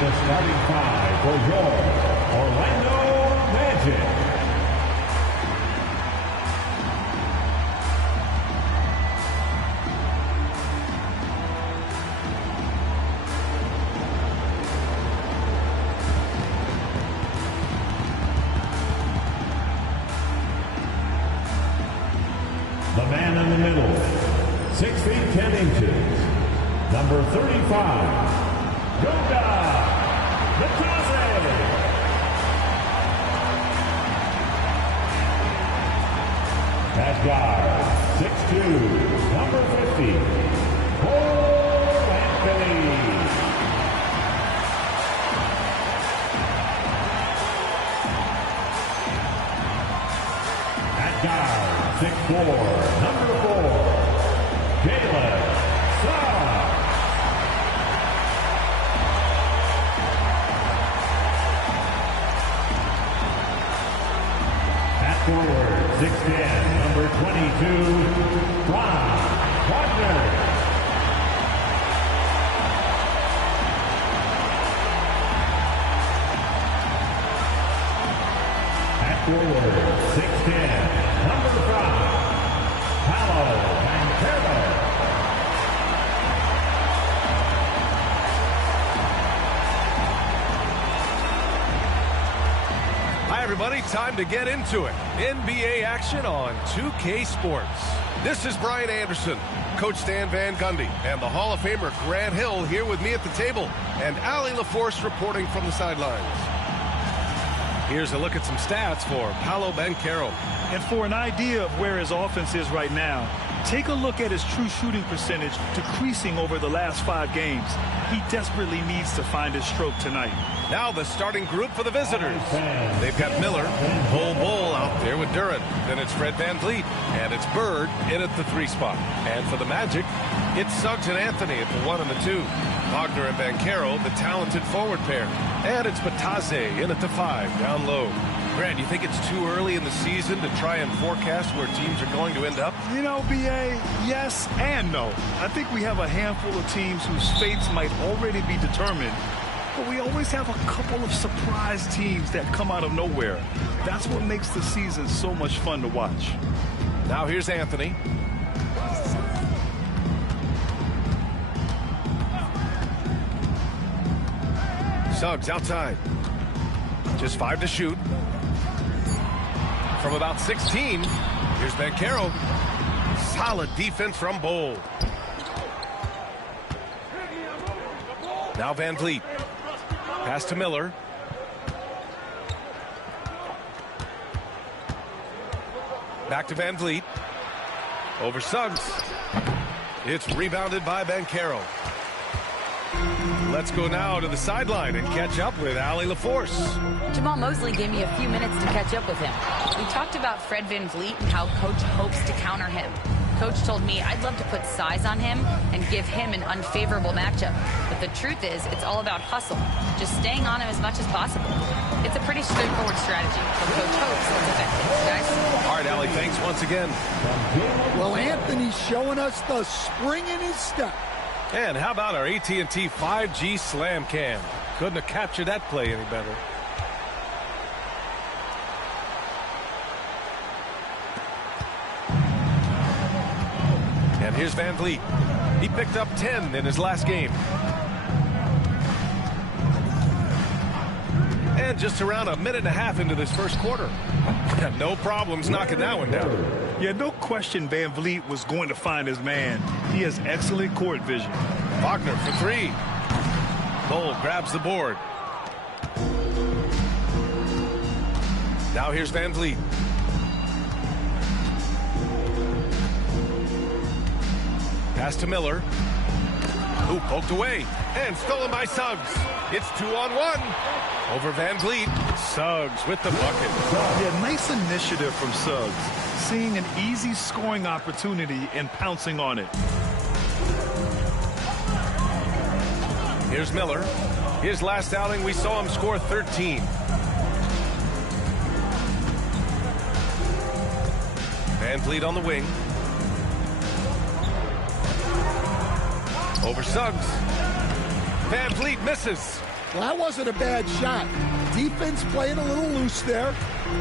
the starting five for your Orlando Magic. The man in the middle, 6 feet 10 inches, number 35, Goga Matase. At guard, 6'2", number 50, Cole Anthony. At guard, 6'4", number 4, Jaylon. At forward, 6'10", number 22, Franz, Wagner. At forward, 6'10", number 5, Palo, Banchero. Hi, everybody. Time to get into it. NBA action on 2K Sports. This is Brian Anderson, Coach Stan Van Gundy, and the Hall of Famer Grant Hill here with me at the table, and Ali LaForce reporting from the sidelines. Here's a look at some stats for Palo Banchero. And for an idea of where his offense is right now, take a look at his true shooting percentage decreasing over the last 5 games. He desperately needs to find his stroke tonight. Now the starting group for the visitors. They've got Miller, Bull out there with Duran. Then it's Fred VanVleet, and it's Bird in at the 3 spot. And for the Magic, it's Suggs and Anthony at the 1 and the 2. Wagner and Banchero, the talented forward pair. And it's Matase in at the 5, down low. Grant, you think it's too early in the season to try and forecast where teams are going to end up? You know, B.A., yes and no. I think we have a handful of teams whose fates might already be determined, but we always have a couple of surprise teams that come out of nowhere. That's what makes the season so much fun to watch. Now here's Anthony. Suggs outside. Just 5 to shoot. From about 16, here's Banchero. Solid defense from Bull. Now VanVleet. Pass to Miller. Back to VanVleet. Over Suggs. It's rebounded by Banchero. Let's go now to the sideline and catch up with Ali LaForce. Jamal Mosley gave me a few minutes to catch up with him. We talked about Fred VanVleet and how Coach hopes to counter him. Coach told me I'd love to put size on him and give him an unfavorable matchup. But the truth is, it's all about hustle. Just staying on him as much as possible. It's a pretty straightforward strategy, but Coach hopes it's effective, guys. All right, Ali, thanks once again. Well, Anthony's showing us the spring in his step. And how about our AT&T 5G Slam Cam? Couldn't have captured that play any better. And here's VanVleet. He picked up 10 in his last game. And just around a minute and a half into this first quarter. No problems knocking that one down. Yeah, no question VanVleet was going to find his man. He has excellent court vision. Wagner for 3. Bull grabs the board. Now here's VanVleet. Pass to Miller. Who poked away and stolen by Suggs. It's 2-on-1 over VanVleet. Suggs with the bucket. Yeah, nice initiative from Suggs. Seeing an easy scoring opportunity and pouncing on it. Here's Miller. His last outing, we saw him score 13. VanVleet on the wing. Over Suggs. VanVleet misses. Well, that wasn't a bad shot. Defense playing a little loose there.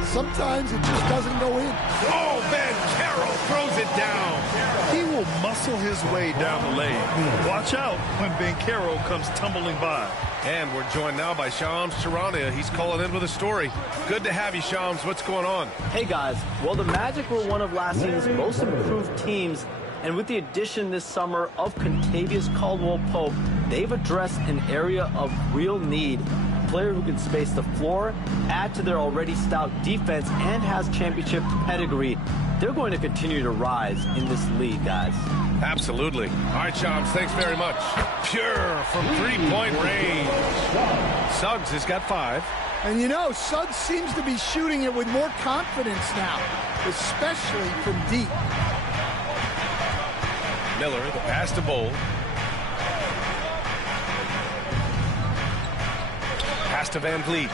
Sometimes it just doesn't go in. Oh, Banchero throws it down. He will muscle his way down the lane. Watch out when Banchero comes tumbling by. And we're joined now by Shams Charania. He's calling in with a story. Good to have you, Shams. What's going on? Hey, guys. Well, the Magic were one of last season's most improved teams. And with the addition this summer of Contavious Caldwell-Pope, they've addressed an area of real need. A player who can space the floor, add to their already stout defense, and has championship pedigree. They're going to continue to rise in this league, guys. Absolutely. All right, Shams, thanks very much. Pure from three-point range. Suggs has got 5. And you know, Suggs seems to be shooting it with more confidence now, especially from deep. Miller, the pass to Bowl. Pass to Van Vliet.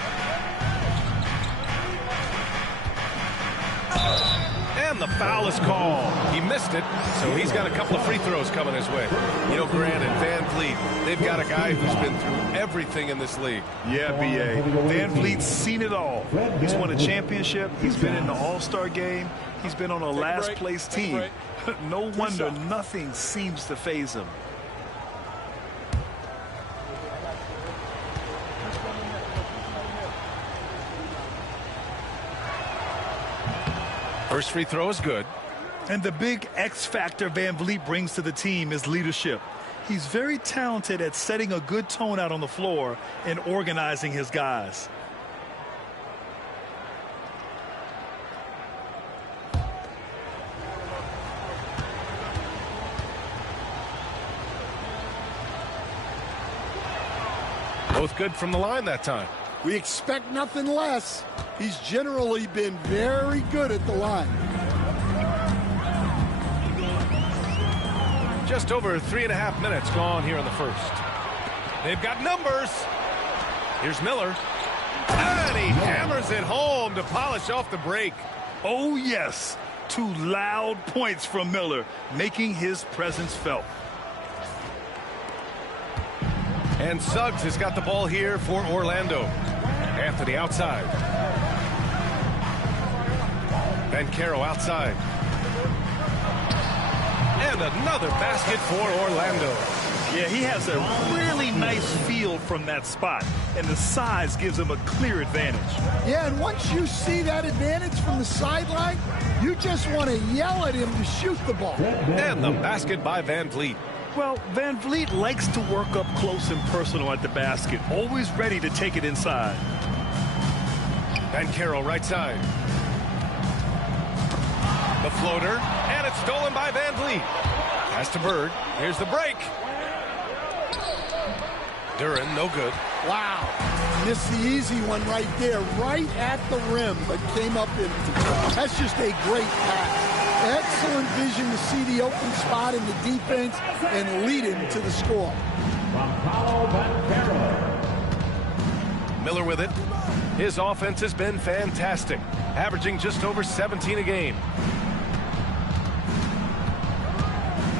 And the foul is called. He missed it, so he's got a couple of free throws coming his way. You know, Grant and Van Vliet, they've got a guy who's been through everything in this league. Yeah, B.A. Van Vliet's seen it all. He's won a championship. He's been in the All-Star game. He's been on a last-place team. No wonder nothing seems to faze him. First free throw is good. And the big X factor Van Vliet brings to the team is leadership. He's very talented at setting a good tone out on the floor and organizing his guys. Both good from the line that time. We expect nothing less. He's generally been very good at the line. Just over 3.5 minutes gone here in the first. They've got numbers. Here's Miller. And he hammers it home to polish off the break. Oh, yes. 2 loud points from Miller, making his presence felt. And Suggs has got the ball here for Orlando. Anthony outside. Banchero outside. And another basket for Orlando. Yeah, he has a really nice feel from that spot, and the size gives him a clear advantage. Yeah, and once you see that advantage from the sideline, you just want to yell at him to shoot the ball. And the basket by Van Vliet. Well, Van Vliet likes to work up close and personal at the basket, always ready to take it inside. Banchero right side. The floater, and it's stolen by Van Vliet. Pass to Bird. Here's the break. Duren, no good. Wow. Missed the easy one right there, right at the rim, but came up empty. That's just a great pass. Excellent vision to see the open spot in the defense and lead him to the score. From Palo, Banchero. Miller with it. His offense has been fantastic, averaging just over 17 a game.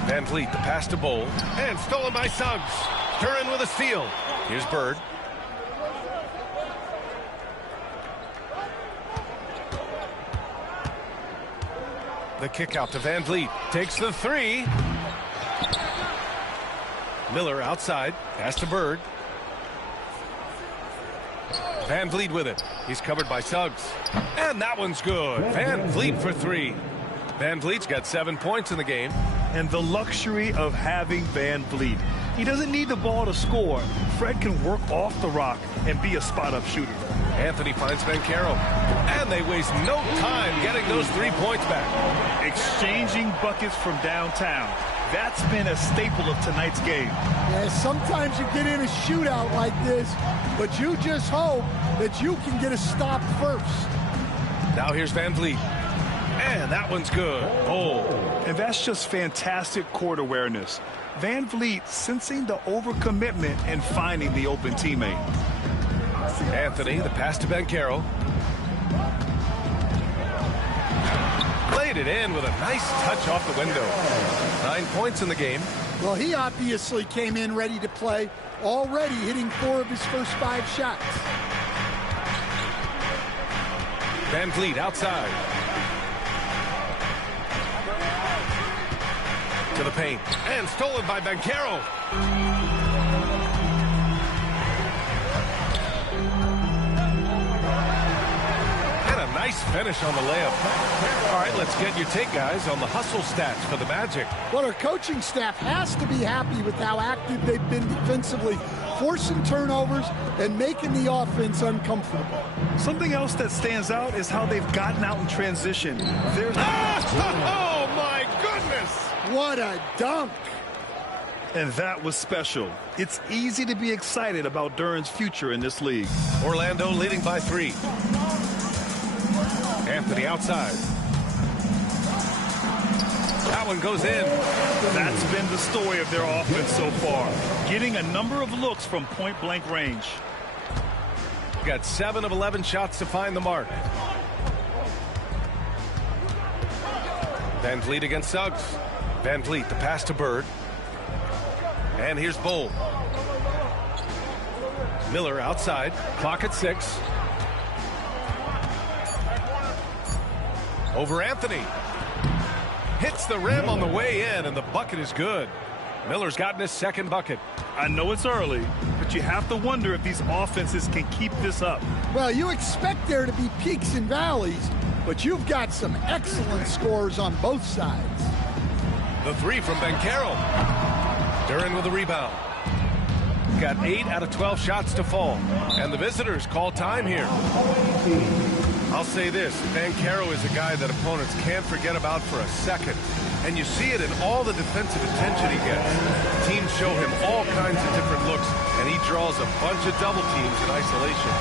Van Vliet, the pass to Bowl, and stolen by Suggs. Duren with a steal. Here's Bird. The kick out to Van Vliet. Takes the 3. Miller outside. Pass to Bird. Van Vliet with it. He's covered by Suggs. And that one's good. Van Vliet for 3. Van Vliet's got 7 points in the game. And the luxury of having Van Vliet. He doesn't need the ball to score. Fred can work off the rock and be a spot-up shooter. Anthony finds Banchero. And they waste no time getting those 3 points back. Exchanging buckets from downtown. That's been a staple of tonight's game. Yeah, sometimes you get in a shootout like this, but you just hope that you can get a stop first. Now here's Van Vliet. And that one's good. Oh. And that's just fantastic court awareness. Van Vliet sensing the overcommitment and finding the open teammate. Anthony, the pass to Banchero. Laid it in with a nice touch off the window. 9 points in the game. Well, he obviously came in ready to play, already hitting 4 of his first 5 shots. Van Vliet outside. To the paint. And stolen by Banchero. Nice finish on the layup. All right, let's get your take, guys, on the hustle stats for the Magic. Well, our coaching staff has to be happy with how active they've been defensively, forcing turnovers and making the offense uncomfortable. Something else that stands out is how they've gotten out in transition. Oh, my goodness! What a dunk! And that was special. It's easy to be excited about Duran's future in this league. Orlando leading by 3. Anthony outside. That one goes in. That's been the story of their offense so far. Getting a number of looks from point-blank range. Got 7 of 11 shots to find the mark. Van Vliet against Suggs. Van Vliet, the pass to Bird. And here's Bull. Miller outside. Clock at 6. Over Anthony. Hits the rim on the way in, and the bucket is good. Miller's gotten his second bucket. I know it's early, but you have to wonder if these offenses can keep this up. Well, you expect there to be peaks and valleys, but you've got some excellent scores on both sides. The 3 from Banchero. Duran with the rebound. Got 8 out of 12 shots to fall, and the visitors call time here. I'll say this, Banchero is a guy that opponents can't forget about for a second. And you see it in all the defensive attention he gets. Teams show him all kinds of different looks, and he draws a bunch of double teams in isolation.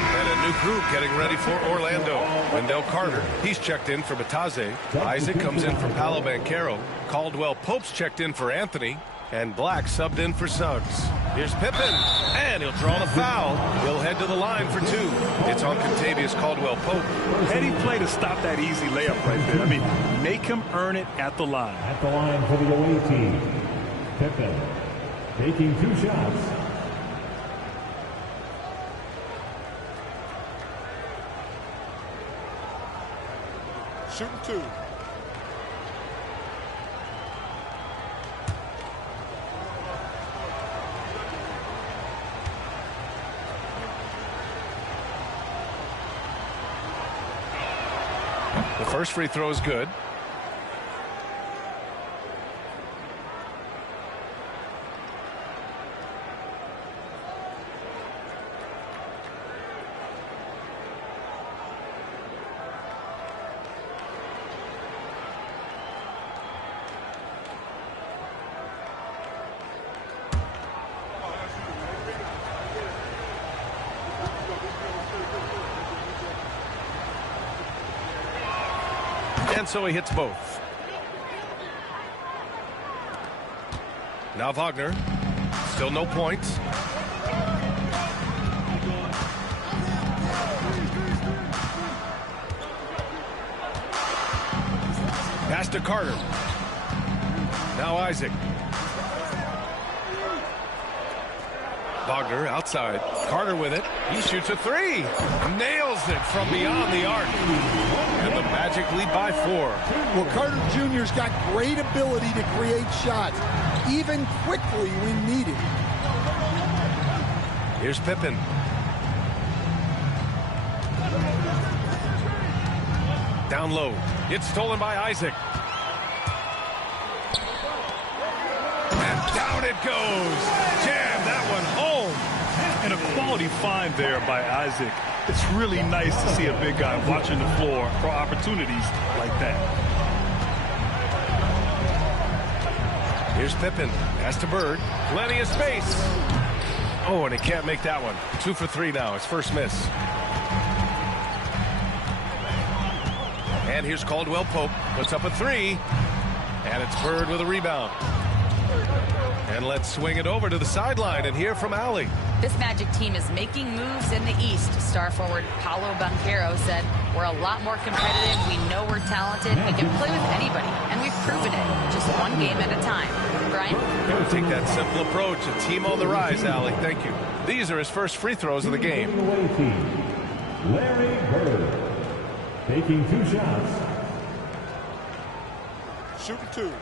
And a new group getting ready for Orlando. Wendell Carter, he's checked in for Bataze. Isaac comes in for Palo Banchero. Caldwell Pope's checked in for Anthony. And Black subbed in for Suggs. Here's Pippen, and he'll draw the foul. He'll head to the line for 2. It's on Contavious Caldwell-Pope. Heady play to stop that easy layup right there. I mean, make him earn it at the line. At the line for the away team, Pippen taking 2 shots. Shooting 2. The first free throw is good. And so he hits both. Now Wagner. Still no points. Pass to Carter. Now Isaac. Wagner outside. Carter with it. He shoots a 3. Nails it from beyond the arc. And the Magic lead by 4. Well, Carter Jr.'s got great ability to create shots, even quickly when needed. Here's Pippen. Down low. It's stolen by Isaac. And down it goes. Jam that one home. And a quality find there by Isaac. It's really nice to see a big guy watching the floor for opportunities like that. Here's Pippen. Pass to Bird. Plenty of space. Oh, and he can't make that one. 2 for 3 now. His first miss. And here's Caldwell Pope. Puts up a 3. And it's Bird with a rebound. And let's swing it over to the sideline and hear from Allie. This Magic team is making moves in the East. Star forward Palo Banchero said, "We're a lot more competitive. We know we're talented. We can play with anybody, and we've proven it. Just one game at a time." Brian? Going to take that simple approach. A team on the rise, Allie. Thank you. These are his first free throws of the game. Larry Bird taking 2 shots. Shooting 2.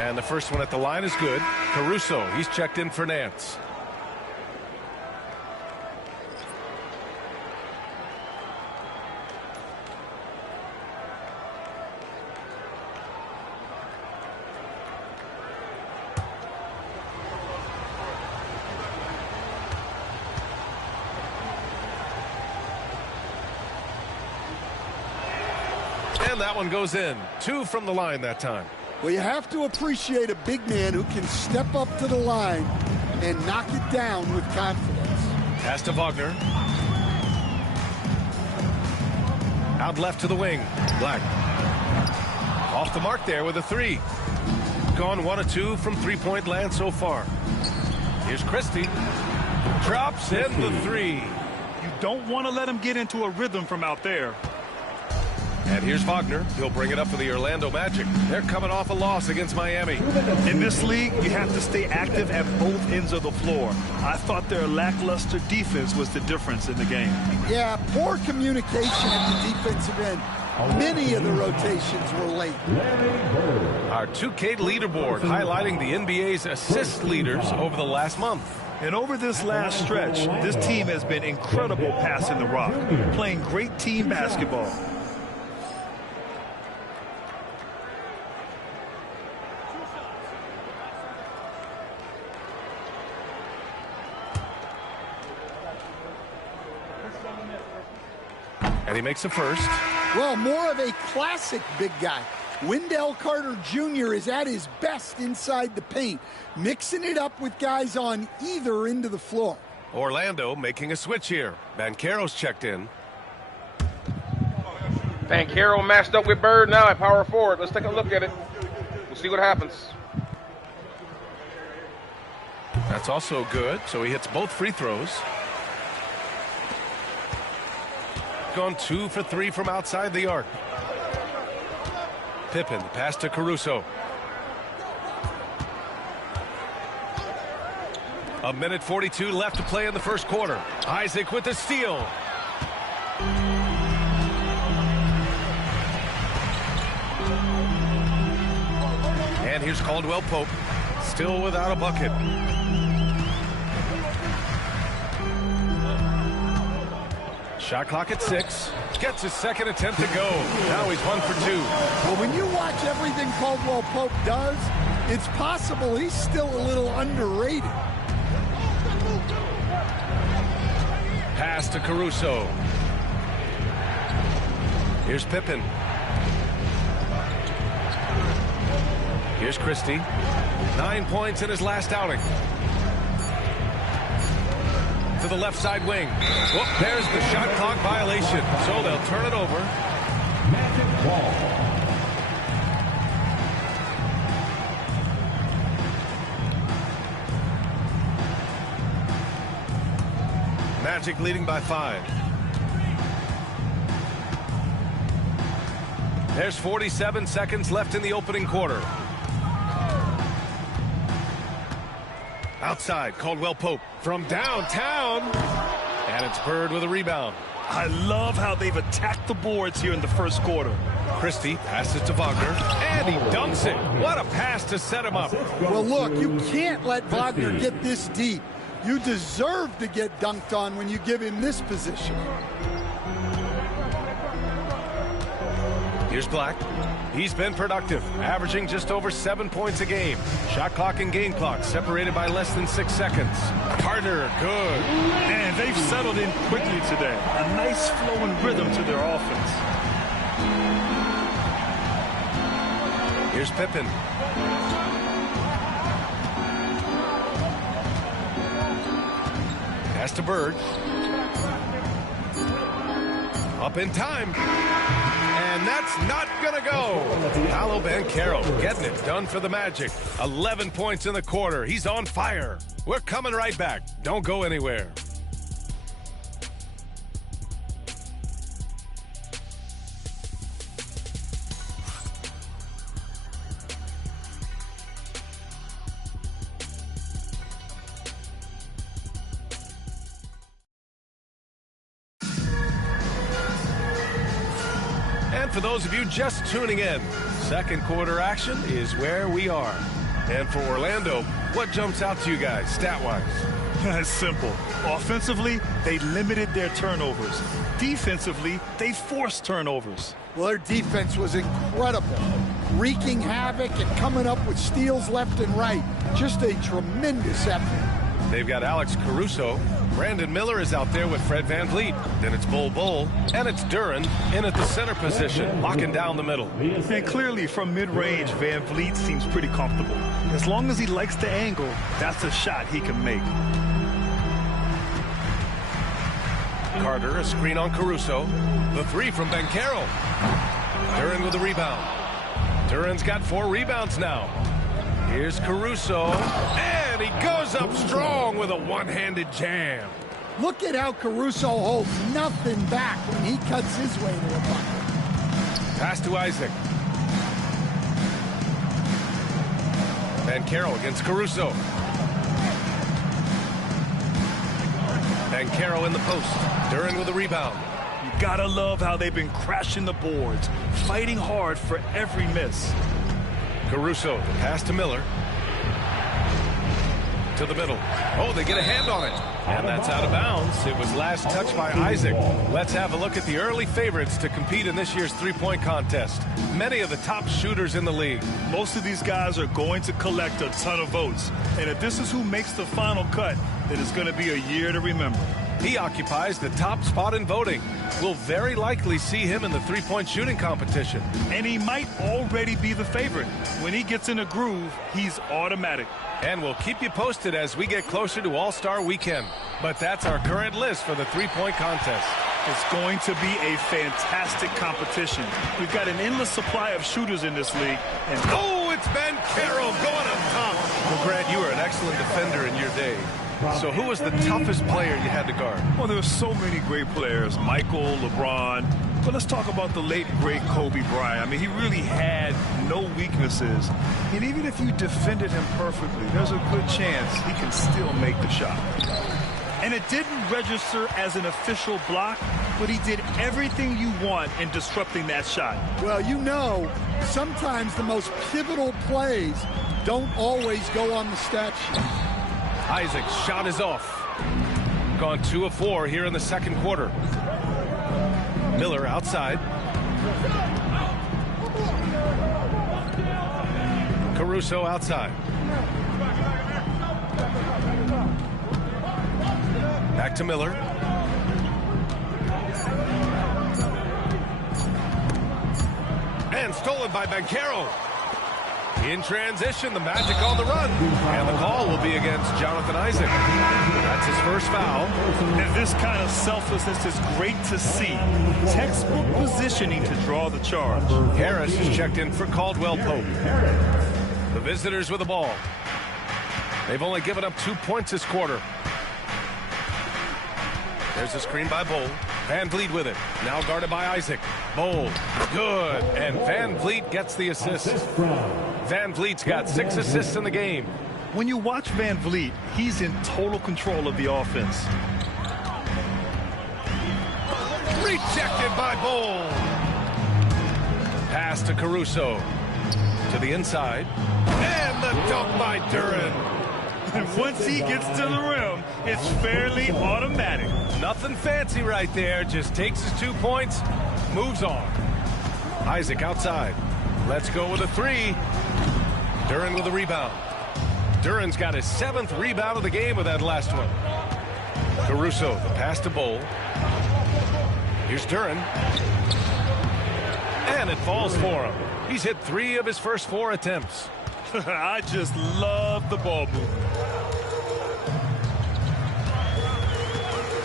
And the first one at the line is good. Caruso, he's checked in for Nance. And that one goes in. 2 from the line that time. Well, you have to appreciate a big man who can step up to the line and knock it down with confidence. Pass to Wagner. Out left to the wing. Black. Off the mark there with a 3. Gone 1 of 2 from three-point land so far. Here's Christie. Drops in the 3. You don't want to let him get into a rhythm from out there. And here's Wagner. He'll bring it up for the Orlando Magic. They're coming off a loss against Miami. In this league, you have to stay active at both ends of the floor. I thought their lackluster defense was the difference in the game. Yeah, poor communication at the defensive end. Many of the rotations were late. Our 2K leaderboard highlighting the NBA's assist leaders over the last month. And over this last stretch, this team has been incredible passing the rock, playing great team basketball. And he makes a first. Well, more of a classic big guy. Wendell Carter Jr. is at his best inside the paint, mixing it up with guys on either end of the floor. Orlando making a switch here. Banchero's checked in. Banchero matched up with Bird now at power forward. Let's take a look at it. We'll see what happens. That's also good, so he hits both free throws. Gone 2 for 3 from outside the arc. Pippen, pass to Caruso. A minute 42 left to play in the first quarter. Isaac with the steal. And here's Caldwell Pope, still without a bucket. Shot clock at 6. Gets his second attempt to go. Now he's 1 for 2. Well, when you watch everything Caldwell Pope does, it's possible he's still a little underrated. Pass to Caruso. Here's Pippen. Here's Christie. 9 points in his last outing. To the left side wing. Whoop, there's the shot clock violation. So they'll turn it over. Magic ball. Magic leading by 5. There's 47 seconds left in the opening quarter. Outside, Caldwell Pope from downtown. And it's Bird with a rebound. I love how they've attacked the boards here in the first quarter. Christie passes to Wagner, and he dunks it. What a pass to set him up. Well, look, you can't let Wagner get this deep. You deserve to get dunked on when you give him this position. Here's Black. He's been productive, averaging just over 7 points a game. Shot clock and game clock separated by less than 6 seconds. Carter, good. And they've settled in quickly today. A nice flowing rhythm to their offense. Here's Pippen. Pass to Bird. Up in time. And that's not going to go. Palo Banchero getting it done for the Magic. 11 points in the quarter. He's on fire. We're coming right back. Don't go anywhere. And for those of you just tuning in, second quarter action is where we are. And for Orlando, what jumps out to you guys, stat-wise? It's simple. Offensively, they limited their turnovers. Defensively, they forced turnovers. Well, their defense was incredible, wreaking havoc and coming up with steals left and right. Just a tremendous effort. They've got Alex Caruso. Brandon Miller is out there with Fred VanVleet. Then it's Bol, and it's Duren in at the center position, locking down the middle. And clearly, from mid-range, VanVleet seems pretty comfortable. As long as he likes the angle, that's a shot he can make. Carter, a screen on Caruso. The three from Banchero. Duren with the rebound. Duren's got 4 rebounds now. Here's Caruso, and he goes up strong with a one-handed jam. Look at how Caruso holds nothing back when he cuts his way to a bucket. Pass to Isaac. Banchero against Caruso. Banchero in the post. Duren with the rebound. You gotta love how they've been crashing the boards, fighting hard for every miss. Caruso, the pass to Miller. To the middle. Oh, they get a hand on it. And that's out of bounds. It was last touched by Isaac. Let's have a look at the early favorites to compete in this year's three-point contest. Many of the top shooters in the league. Most of these guys are going to collect a ton of votes. And if this is who makes the final cut, then it's going to be a year to remember. He occupies the top spot in voting. We'll very likely see him in the three-point shooting competition. And he might already be the favorite. When he gets in a groove, he's automatic. And we'll keep you posted as we get closer to All-Star Weekend. But that's our current list for the three-point contest. It's going to be a fantastic competition. We've got an endless supply of shooters in this league. And oh, it's Banchero going up top. Well, Grant, you were an excellent defender in your day. So who was the toughest player you had to guard? Well, there were so many great players. Michael, LeBron. But let's talk about the late, great Kobe Bryant. I mean, he really had no weaknesses. And even if you defended him perfectly, there's a good chance he can still make the shot. And it didn't register as an official block, but he did everything you want in disrupting that shot. Well, you know, sometimes the most pivotal plays don't always go on the stat sheet. Isaac's shot is off. Gone 2 of 4 here in the second quarter. Miller outside. Caruso outside. Back to Miller. And stolen by Banchero. In transition, the Magic on the run. And the call will be against Jonathan Isaac. That's his first foul. And this kind of selflessness is great to see. Textbook positioning to draw the charge. Harris is checked in for Caldwell Pope. The visitors with the ball. They've only given up 2 points this quarter. There's a screen by Bol. VanVleet with it. Now guarded by Isaac. Bol. Good. And VanVleet gets the assist. VanVleet's got 6 assists in the game. When you watch VanVleet, he's in total control of the offense. Rejected by Bol. Pass to Caruso. To the inside. And the dunk by Duren. And once he gets to the rim, it's fairly automatic. Nothing fancy right there. Just takes his 2 points, moves on. Isaac outside. Let's go with a 3. Duren with a rebound. Duren's got his 7th rebound of the game with that last one. Caruso, the pass to Bol. Here's Duren. And it falls for him. He's hit 3 of his first 4 attempts. I just love the ball movement.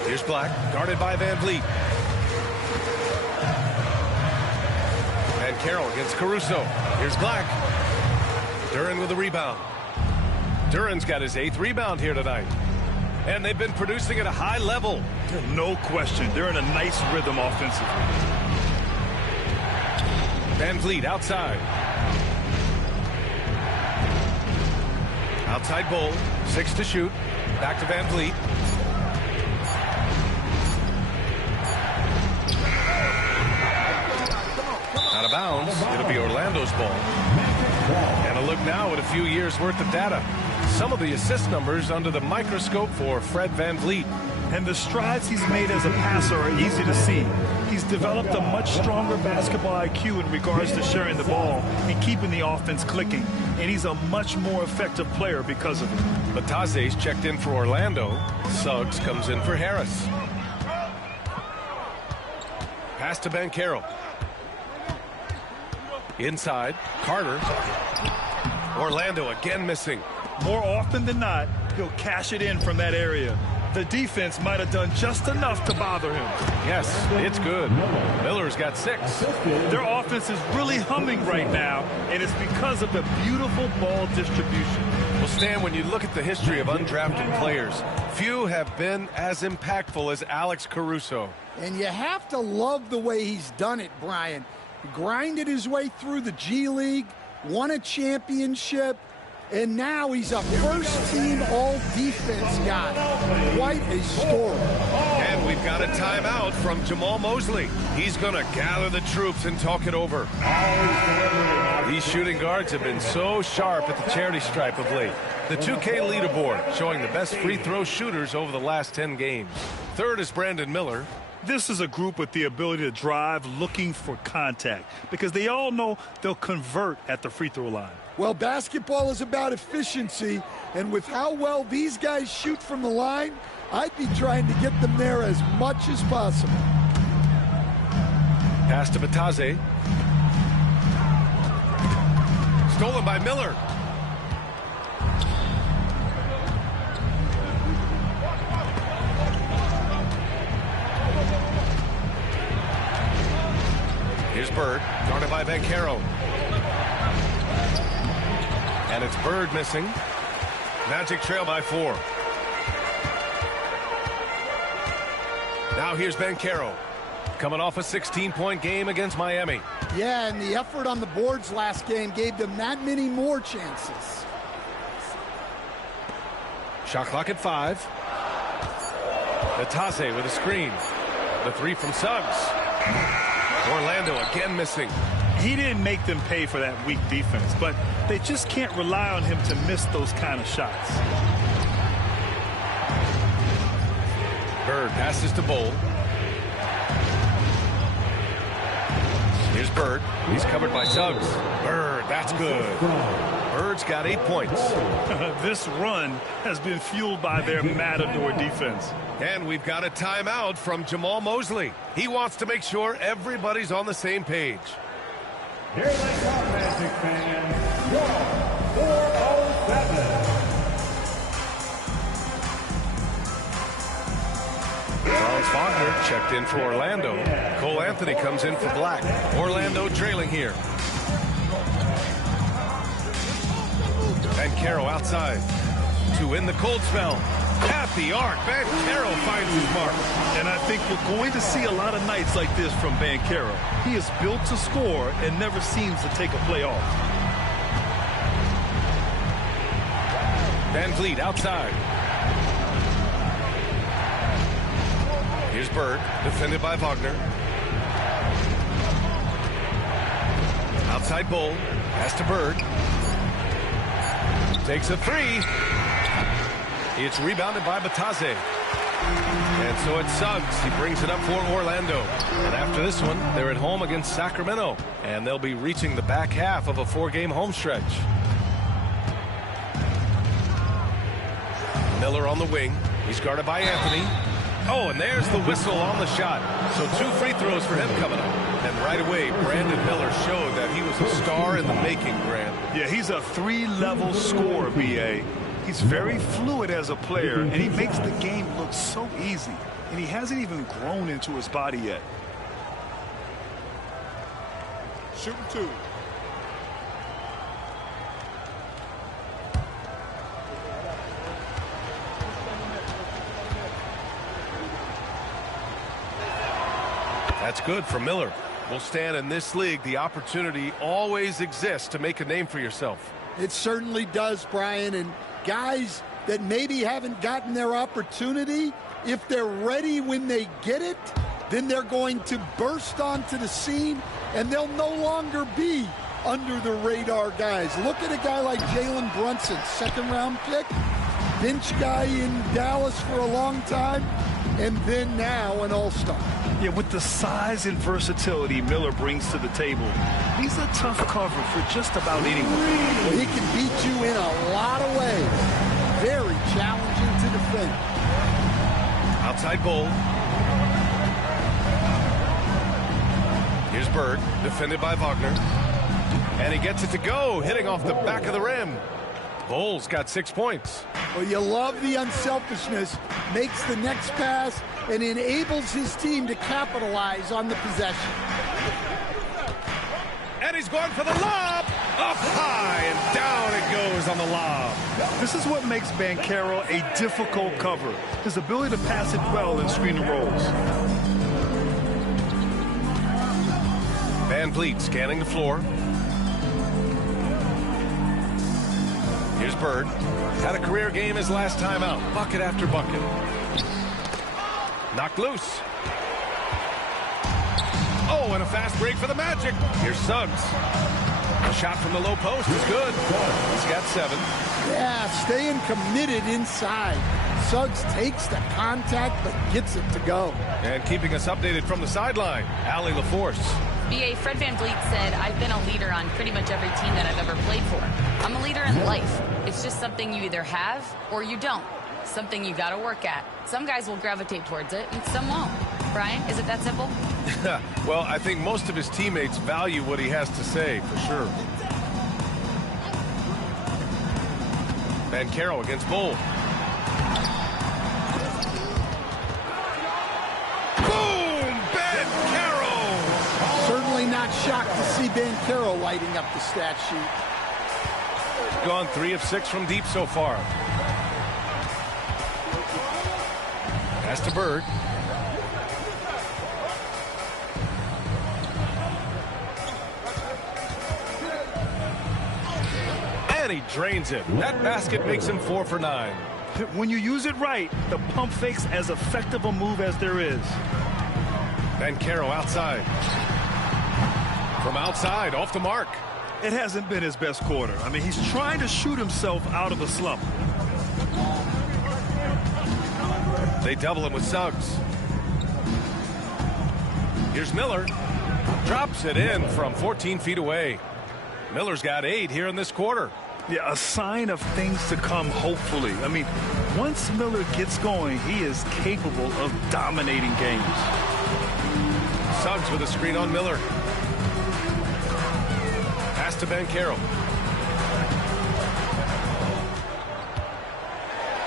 Here's Black, guarded by Van Vliet. Banchero against Caruso. Here's Black. Duren with the rebound. Duren's got his 8th rebound here tonight. And they've been producing at a high level. No question. They're in a nice rhythm offensively. Van Vliet outside. Outside Bull. 6 to shoot. Back to Van Vliet. Out of bounds. It'll be Orlando's ball. And a look now at a few years worth of data. Some of the assist numbers under the microscope for Fred Van Vliet. And the strides he's made as a passer are easy to see. He's developed a much stronger basketball IQ in regards to sharing the ball and keeping the offense clicking. And he's a much more effective player because of it. Bataze's checked in for Orlando. Suggs comes in for Harris. Pass to Banchero. Inside, Carter. Orlando again missing. More often than not, he'll cash it in from that area. The defense might have done just enough to bother him. Yes, it's good. Miller's got 6. Their offense is really humming right now, and it's because of the beautiful ball distribution. Well, Stan, when you look at the history of undrafted players, few have been as impactful as Alex Caruso. And you have to love the way he's done it, Brian. He grinded his way through the G League, won a championship, and now he's a first-team all-defense guy. Quite a story. And we've got a timeout from Jamal Mosley. He's going to gather the troops and talk it over. These shooting guards have been so sharp at the charity stripe of late. The 2K leaderboard showing the best free throw shooters over the last 10 games. Third is Brandon Miller. This is a group with the ability to drive looking for contact because they all know they'll convert at the free throw line. Well, basketball is about efficiency, and with how well these guys shoot from the line, I'd be trying to get them there as much as possible. Pass to Bataze. Stolen by Miller. Here's Bird, guarded by Banchero. And it's Bird missing. Magic trail by 4. Now here's Banchero, coming off a 16-point game against Miami. Yeah, and the effort on the boards last game gave them that many more chances. Shot clock at 5. Bataze with a screen. The 3 from Suggs. Orlando again missing. He didn't make them pay for that weak defense, but they just can't rely on him to miss those kind of shots. Bird passes to Bull. Here's Bird. He's covered by Suggs. Bird, that's good. Bird's got 8 points. This run has been fueled by their matador defense. And we've got a timeout from Jamal Mosley. He wants to make sure everybody's on the same page. Here they come, Magic fans. 4:07. Franz Wagner checked in for Orlando. Cole Anthony comes in for Black. Orlando trailing here. Banchero outside to win the cold spell. At the arc, Banchero finds his mark. And I think we're going to see a lot of nights like this from Banchero. He is built to score and never seems to take a play off. Van Vliet outside. Here's Bird, defended by Wagner. Outside Bull, pass to Bird. Takes a 3. It's rebounded by Bataze. And so it's Suggs. He brings it up for Orlando. And after this one, they're at home against Sacramento. And they'll be reaching the back half of a 4-game home stretch. Miller on the wing. He's guarded by Anthony. Oh, and there's the whistle on the shot. So 2 free throws for him coming up. And right away, Brandon Miller showed that he was a star in the making, Grant. Yeah, he's a 3-level scorer, B.A. He's very fluid as a player, and he makes the game look so easy. And he hasn't even grown into his body yet. Shooting 2. That's good for Miller. Well, Stan, in this league, the opportunity always exists to make a name for yourself. It certainly does, Brian. And guys that maybe haven't gotten their opportunity, if they're ready when they get it, then they're going to burst onto the scene, and they'll no longer be under the radar guys. Look at a guy like Jaylon Brunson, second-round pick, bench guy in Dallas for a long time, and then now an all-star. Yeah, with the size and versatility Miller brings to the table, he's a tough cover for just about anyone. Well, he can beat you in a lot of ways. Very challenging to defend. Outside Bull. Here's Bird, defended by Wagner. And he gets it to go, hitting off the back of the rim. Bull's got 6 points. Well, you love the unselfishness, makes the next pass, and enables his team to capitalize on the possession. And he's going for the lob. Up high and down it goes on the lob. This is what makes Banchero a difficult cover. His ability to pass it well in screen and rolls. Van Vliet scanning the floor. Here's Bird. Had a career game his last time out. Bucket after bucket. Knocked loose. Oh, and a fast break for the Magic. Here's Suggs. A shot from the low post is good. He's got 7. Yeah, staying committed inside. Suggs takes the contact, but gets it to go. And keeping us updated from the sideline, Allie LaForce. BA, Fred VanVleet said, I've been a leader on pretty much every team that I've ever played for. I'm a leader in life. It's just something you either have or you don't. Something you got to work at. Some guys will gravitate towards it, and some won't. Brian, is it that simple? Well, I think most of his teammates value what he has to say, for sure. Banchero against Bull. Boom! Banchero! Certainly not shocked to see Banchero lighting up the stat sheet. Gone 3 of 6 from deep so far. Pass to Bird. And he drains it. That basket makes him 4 for 9. When you use it right, the pump fake's as effective a move as there is. Banchero outside. From outside, off the mark. It hasn't been his best quarter. I mean, he's trying to shoot himself out of a slump. They double him with Suggs. Here's Miller. Drops it in from 14 feet away. Miller's got 8 here in this quarter. Yeah, a sign of things to come, hopefully. I mean, once Miller gets going, he is capable of dominating games. Suggs with a screen on Miller. Pass to Banchero.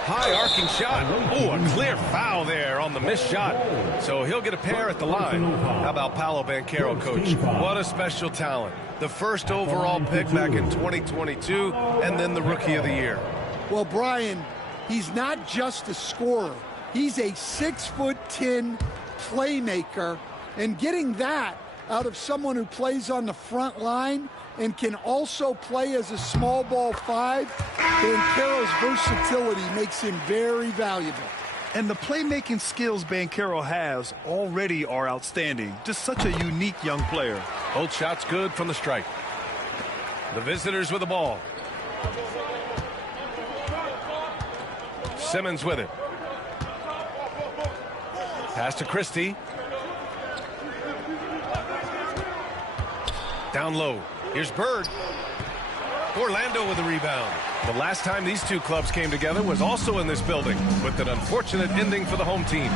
High arcing shot. Oh, a clear foul there on the missed shot. So he'll get a pair at the line. How about Palo Banchero, coach? What a special talent. The first overall pick back in 2022, and then the Rookie of the Year. Well, Brian, he's not just a scorer. He's a 6'10" playmaker, and getting that out of someone who plays on the front line and can also play as a small ball 5, Banchero's versatility makes him very valuable. And the playmaking skills Banchero has already are outstanding. Just such a unique young player. Both shots good from the stripe. The visitors with the ball. Simmons with it. Pass to Christie. Down low. Here's Bird. Orlando with a rebound. The last time these two clubs came together was also in this building, with an unfortunate ending for the home team.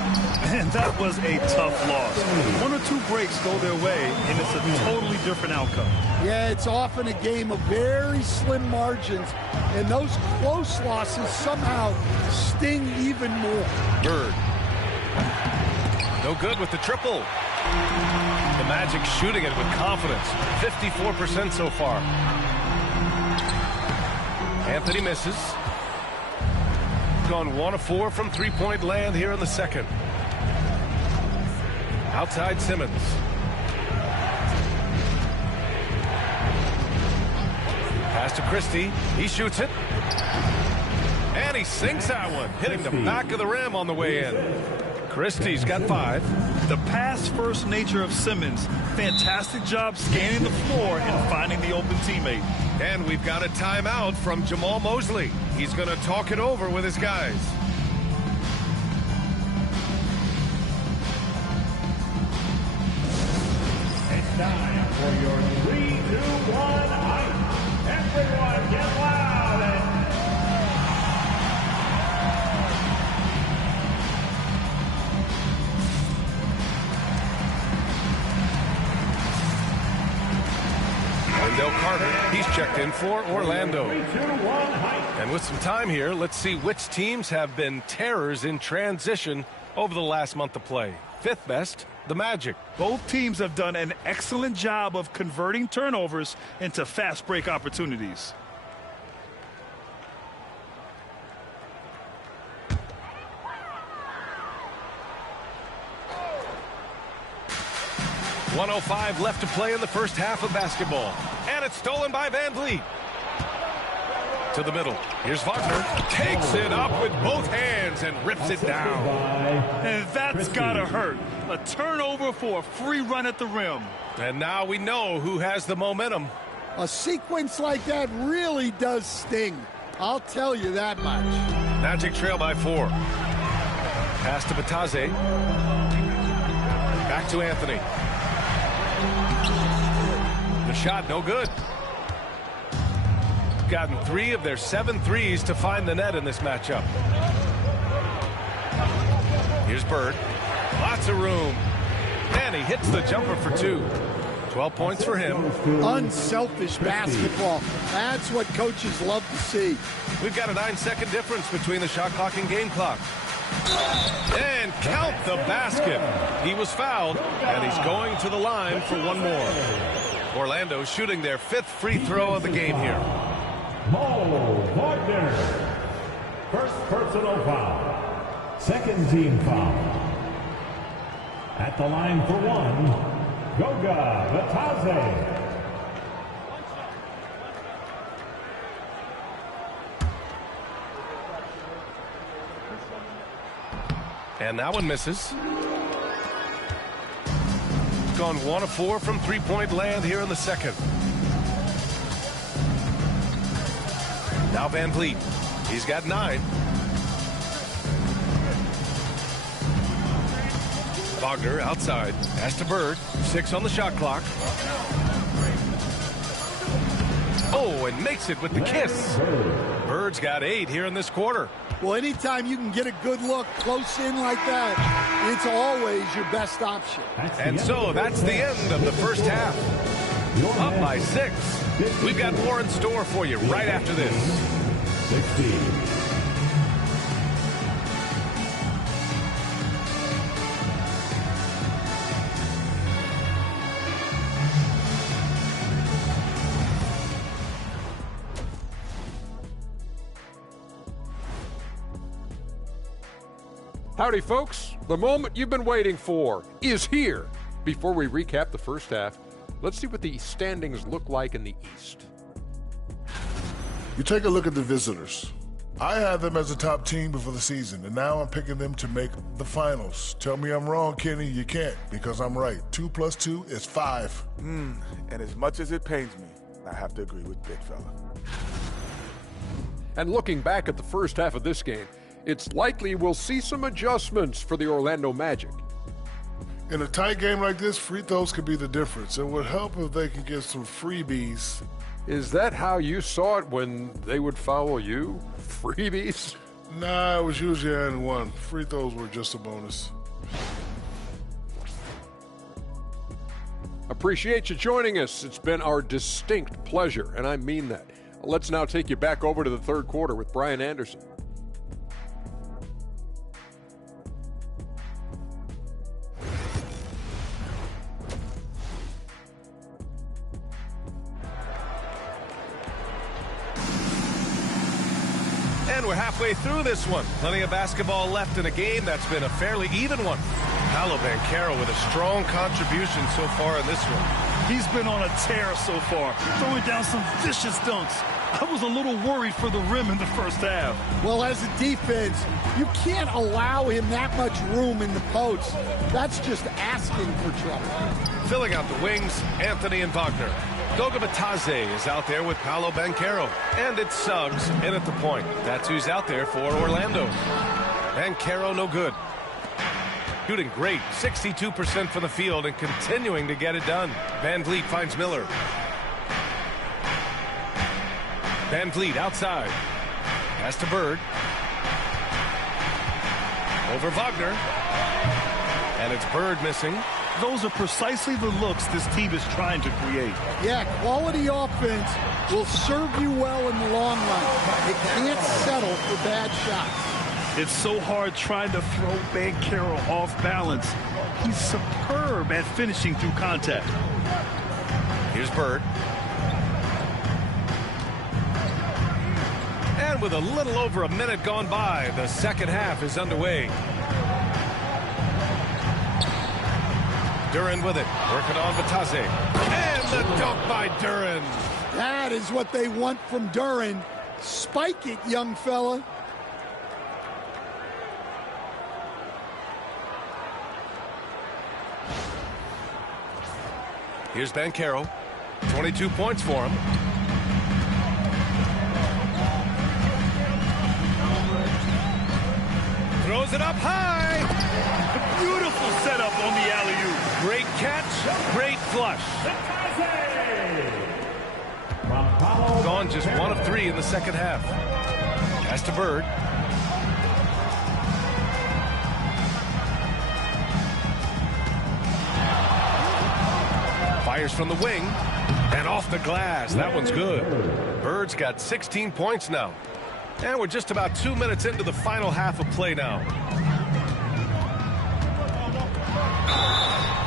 And that was a tough loss. One or two breaks go their way, and it's a totally different outcome. Yeah, it's often a game of very slim margins, and those close losses somehow sting even more. Bird. No good with the triple. The Magic shooting it with confidence. 54% so far. Anthony misses. Gone 1 of 4 from three-point land here in the second. Outside Simmons. Pass to Christie. He shoots it. And he sinks that one, hitting the back of the rim on the way in. Christie's got 5. The pass-first nature of Simmons. Fantastic job scanning the floor and finding the open teammate. And we've got a timeout from Jamal Mosley. He's going to talk it over with his guys. It's time for your 3, 2, 1 ice. Everyone get loud and Wendell Carter, he's checked in for Orlando. 3, 2, 1 ice. And with some time here, let's see which teams have been terrors in transition over the last month of play. 5th best, the Magic. Both teams have done an excellent job of converting turnovers into fast break opportunities. .105 left to play in the first half of basketball. And it's stolen by Van Vliet. To the middle. Here's Wagner. Takes it up with both hands and rips it down. And that's gotta hurt. A turnover for a free run at the rim. And now we know who has the momentum. A sequence like that really does sting. I'll tell you that much. Magic trail by 4. Pass to Batase. Back to Anthony. The shot no good. Gotten 3 of their 7 threes to find the net in this matchup. Here's Bird. Lots of room. And he hits the jumper for 2. 12 points for him. Unselfish basketball. That's what coaches love to see. We've got a 9-second difference between the shot clock and game clock. And count the basket. He was fouled, and he's going to the line for one more. Orlando shooting their 5th free throw of the game here. Wagner. First personal foul. Second team foul. At the line for 1, Goga Batase. And that one misses. Gone 1 of 4 from three-point land here in the second. Now Van Vliet. He's got 9. Wagner outside. Pass to Bird. 6 on the shot clock. Oh, and makes it with the kiss. Bird's got 8 here in this quarter. Well, anytime you can get a good look close in like that, it's always your best option. And so that's the end of the first half. Up by 6. We've got more in store for you right after this. 16. Howdy, folks. The moment you've been waiting for is here. Before we recap the first half, let's see what the standings look like in the East. You take a look at the visitors. I had them as a top team before the season, and now I'm picking them to make the finals. Tell me I'm wrong, Kenny. You can't, because I'm right. 2 + 2 is 5. And as much as it pains me, I have to agree with Big Fella. And looking back at the first half of this game, it's likely we'll see some adjustments for the Orlando Magic. In a tight game like this, free throws could be the difference. It would help if they can get some freebies Is that how you saw it when they would foul you? Freebies? Nah, it was usually and one. Free throws were just a bonus. Appreciate you joining us. It's been our distinct pleasure, and I mean that. Let's now take you back over to the third quarter with Brian Anderson. And we're halfway through this one. Plenty of basketball left in a game that's been a fairly even one. Palo Banchero with a strong contribution so far in this one. He's been on a tear so far, throwing down some vicious dunks. I was a little worried for the rim in the first half. Well, as a defense, you can't allow him that much room in the post. That's just asking for trouble. Filling out the wings, Anthony and Wagner. Goga Batadze is out there with Palo Banchero. And it's Suggs in at the point. That's who's out there for Orlando. Banchero no good. Shooting great, 62% from the field and continuing to get it done. Van Vliet finds Miller. Van Vliet outside. Pass to Bird. Over Wagner. And it's Bird missing. Those are precisely the looks this team is trying to create. Yeah, quality offense will serve you well in the long run. It can't settle for bad shots. It's so hard trying to throw Banchero off balance. He's superb at finishing through contact. Here's Bird. And with a little over a minute gone by, the second half is underway. Duren with it, working on Batadze. And the dunk by Duren. That is what they want from Duren. Spike it, young fella. Here's Banchero. 22 points for him. Throws it up high. Beautiful setup on the alley-oop. Great catch, great flush. Gone just 1 of 3 in the second half. Pass to Bird. Fires from the wing and off the glass. That one's good. Bird's got 16 points now. And we're just about 2 minutes into the final half of play now.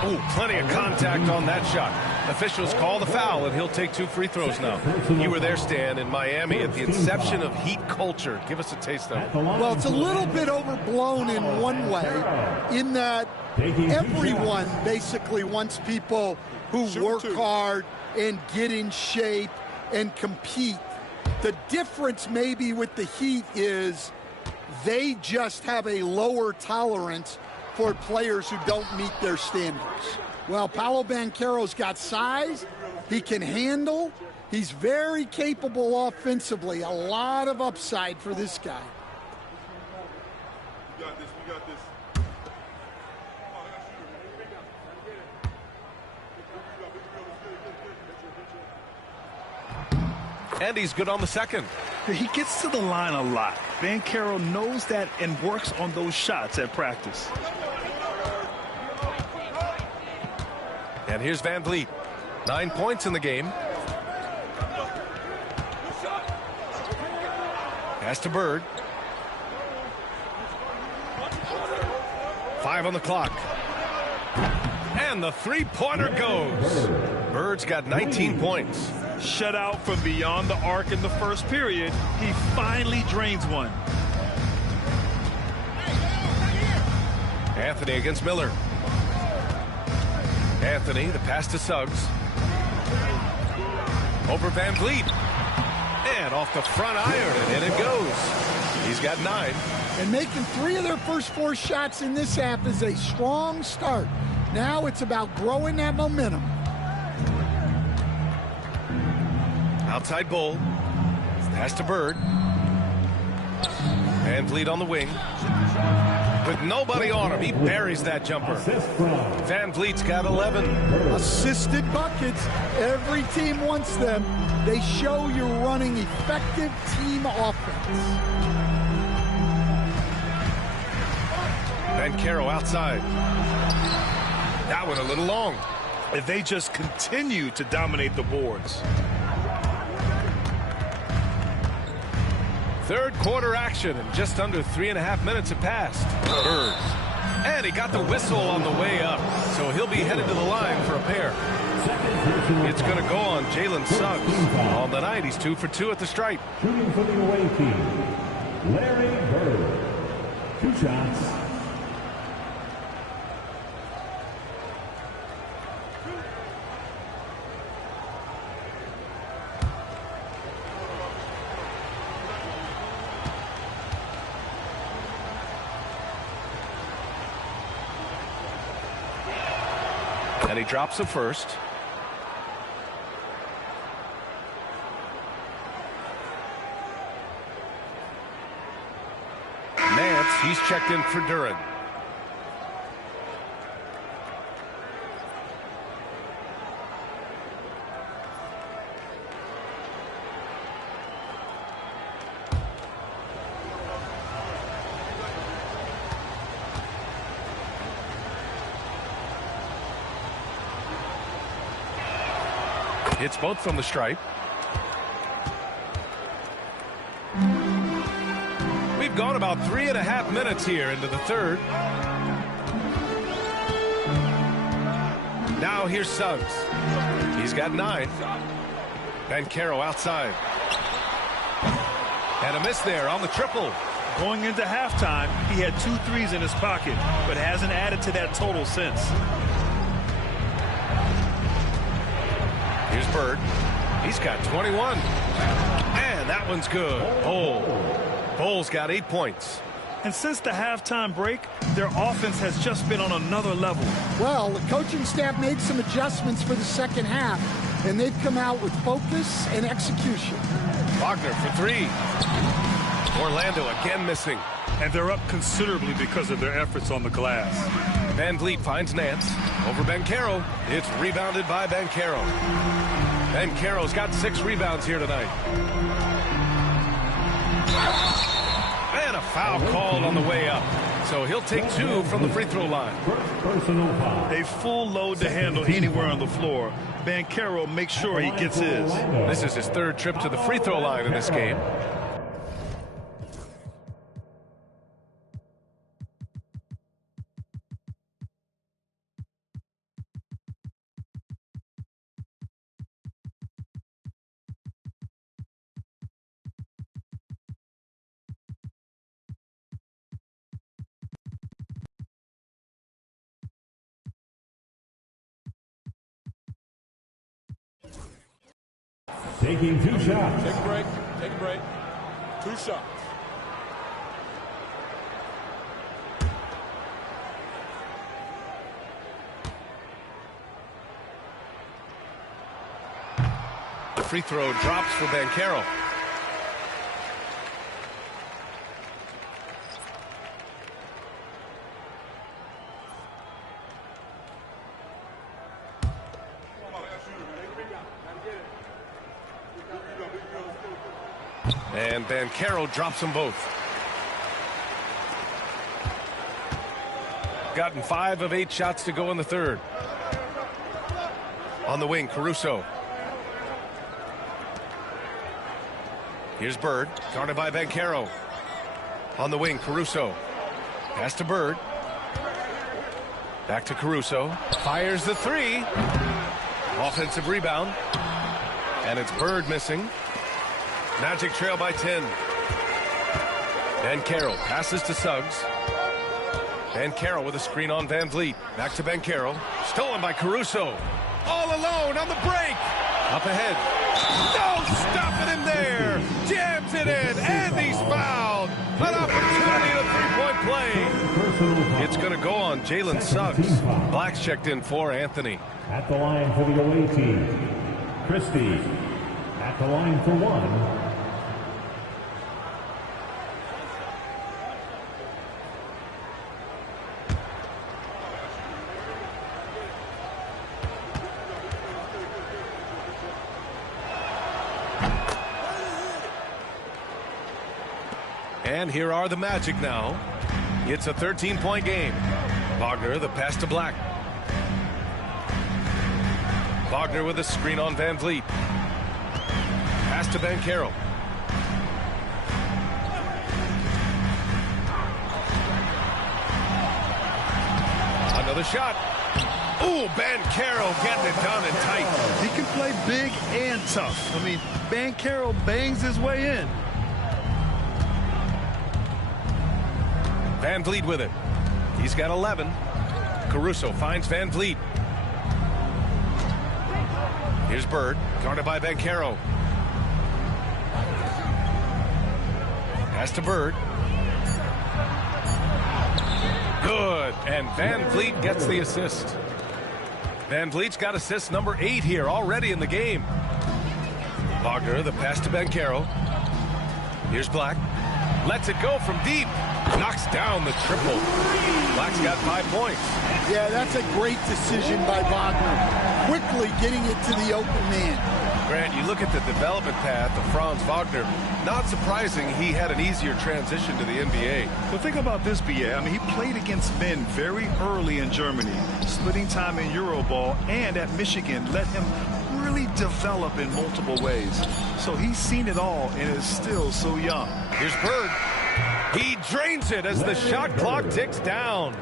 Oh, plenty of contact on that shot. Officials call the foul, and he'll take 2 free throws now. You were there, Stan, in Miami at the inception of Heat culture. Give us a taste of it. Well, it's a little bit overblown in one way, in that everyone basically wants people who work hard and get in shape and compete. The difference maybe with the Heat is they just have a lower tolerance for players who don't meet their standards. Well, Palo Banchero's got size. He can handle. He's very capable offensively. A lot of upside for this guy. We got this. We got this. And he's good on the second. He gets to the line a lot. Banchero knows that and works on those shots at practice. And here's Van Vliet. 9 points in the game. Pass to Bird. 5 on the clock. And the three-pointer goes. Bird's got 19 points. Shut out from beyond the arc in the first period. He finally drains one. Anthony against Miller. Anthony, the pass to Suggs. Over Van Vliet. And off the front iron, and in it goes. He's got 9. And making 3 of their first 4 shots in this half is a strong start. Now it's about growing that momentum. Outside Bull. Pass to Bird. Van Vliet on the wing. With nobody on him, he buries that jumper. Van Vliet's got 11. Assisted buckets. Every team wants them. They show you're running effective team offense. Banchero outside. That one a little long. If they just continue to dominate the boards. Third quarter action, and just under 3.5 minutes have passed. Bird. And he got the whistle on the way up, so he'll be headed to the line for a pair. It's going to go on Jaylon Suggs. On the night, he's 2 for 2 at the stripe. Shooting for the away team, Larry Bird. 2 shots. And he drops the first. Nance, he's checked in for Duran. Hits both from the stripe. We've gone about 3.5 minutes here into the third. Now here's Suggs. He's got 9. Banchero outside. And a miss there on the triple. Going into halftime, he had 2 threes in his pocket, but hasn't added to that total since. Here's Bird. He's got 21. And that one's good. Bull's got 8 points. And since the halftime break, their offense has just been on another level. Well, the coaching staff made some adjustments for the second half, and they've come out with focus and execution. Wagner for 3. Orlando again missing. And they're up considerably because of their efforts on the glass. Van Vliet finds Nance over Banchero. It's rebounded by Banchero. Banchero's got 6 rebounds here tonight. And a foul called on the way up. So he'll take 2 from the free throw line. A full load to handle anywhere on the floor. Banchero makes sure he gets his. This is his 3rd trip to the free throw line in this game. Taking 2 shots. Take a break. Take a break. 2 shots. The free throw drops for Banchero. And Banchero drops them both. Gotten 5 of 8 shots to go in the third. On the wing, Caruso. Here's Bird, guarded by Banchero. On the wing, Caruso. Pass to Bird. Back to Caruso. Fires the 3. Offensive rebound. And it's Bird missing. Magic trail by 10. Banchero passes to Suggs. Banchero with a screen on Van Vliet. Back to Banchero. Stolen by Caruso. All alone on the break. Up ahead. No stopping him there. Jams it in. And he's fouled. An opportunity at a 3-point play. It's going to go on Jaylon Suggs. Black's checked in for Anthony. At the line for the away team, Christie. At the line for 1. And here are the Magic now. It's a 13-point game. Wagner, the pass to Black. Wagner with a screen on Van Vliet. Pass to Banchero. Another shot. Ooh, Banchero getting it done and tight. He can play big and tough. I mean, Banchero bangs his way in. Van Vliet with it. He's got 11. Caruso finds Van Vliet. Here's Bird, guarded by Banchero. Pass to Bird. Good, and Van Vliet gets the assist. Van Vliet's got assist number 8 here already in the game. Wagner, the pass to Banchero. Here's Black. Lets it go from deep. Knocks down the triple. Black's got 5 points. Yeah, that's a great decision by Wagner. Quickly getting it to the open man. Grant, you look at the development path of Franz Wagner. Not surprising he had an easier transition to the NBA. Well, think about this, BA. I mean, he played against men very early in Germany, splitting time in Euroball, and at Michigan let him really develop in multiple ways. So he's seen it all and is still so young. Here's Bird. He drains it as the shot clock ticks down.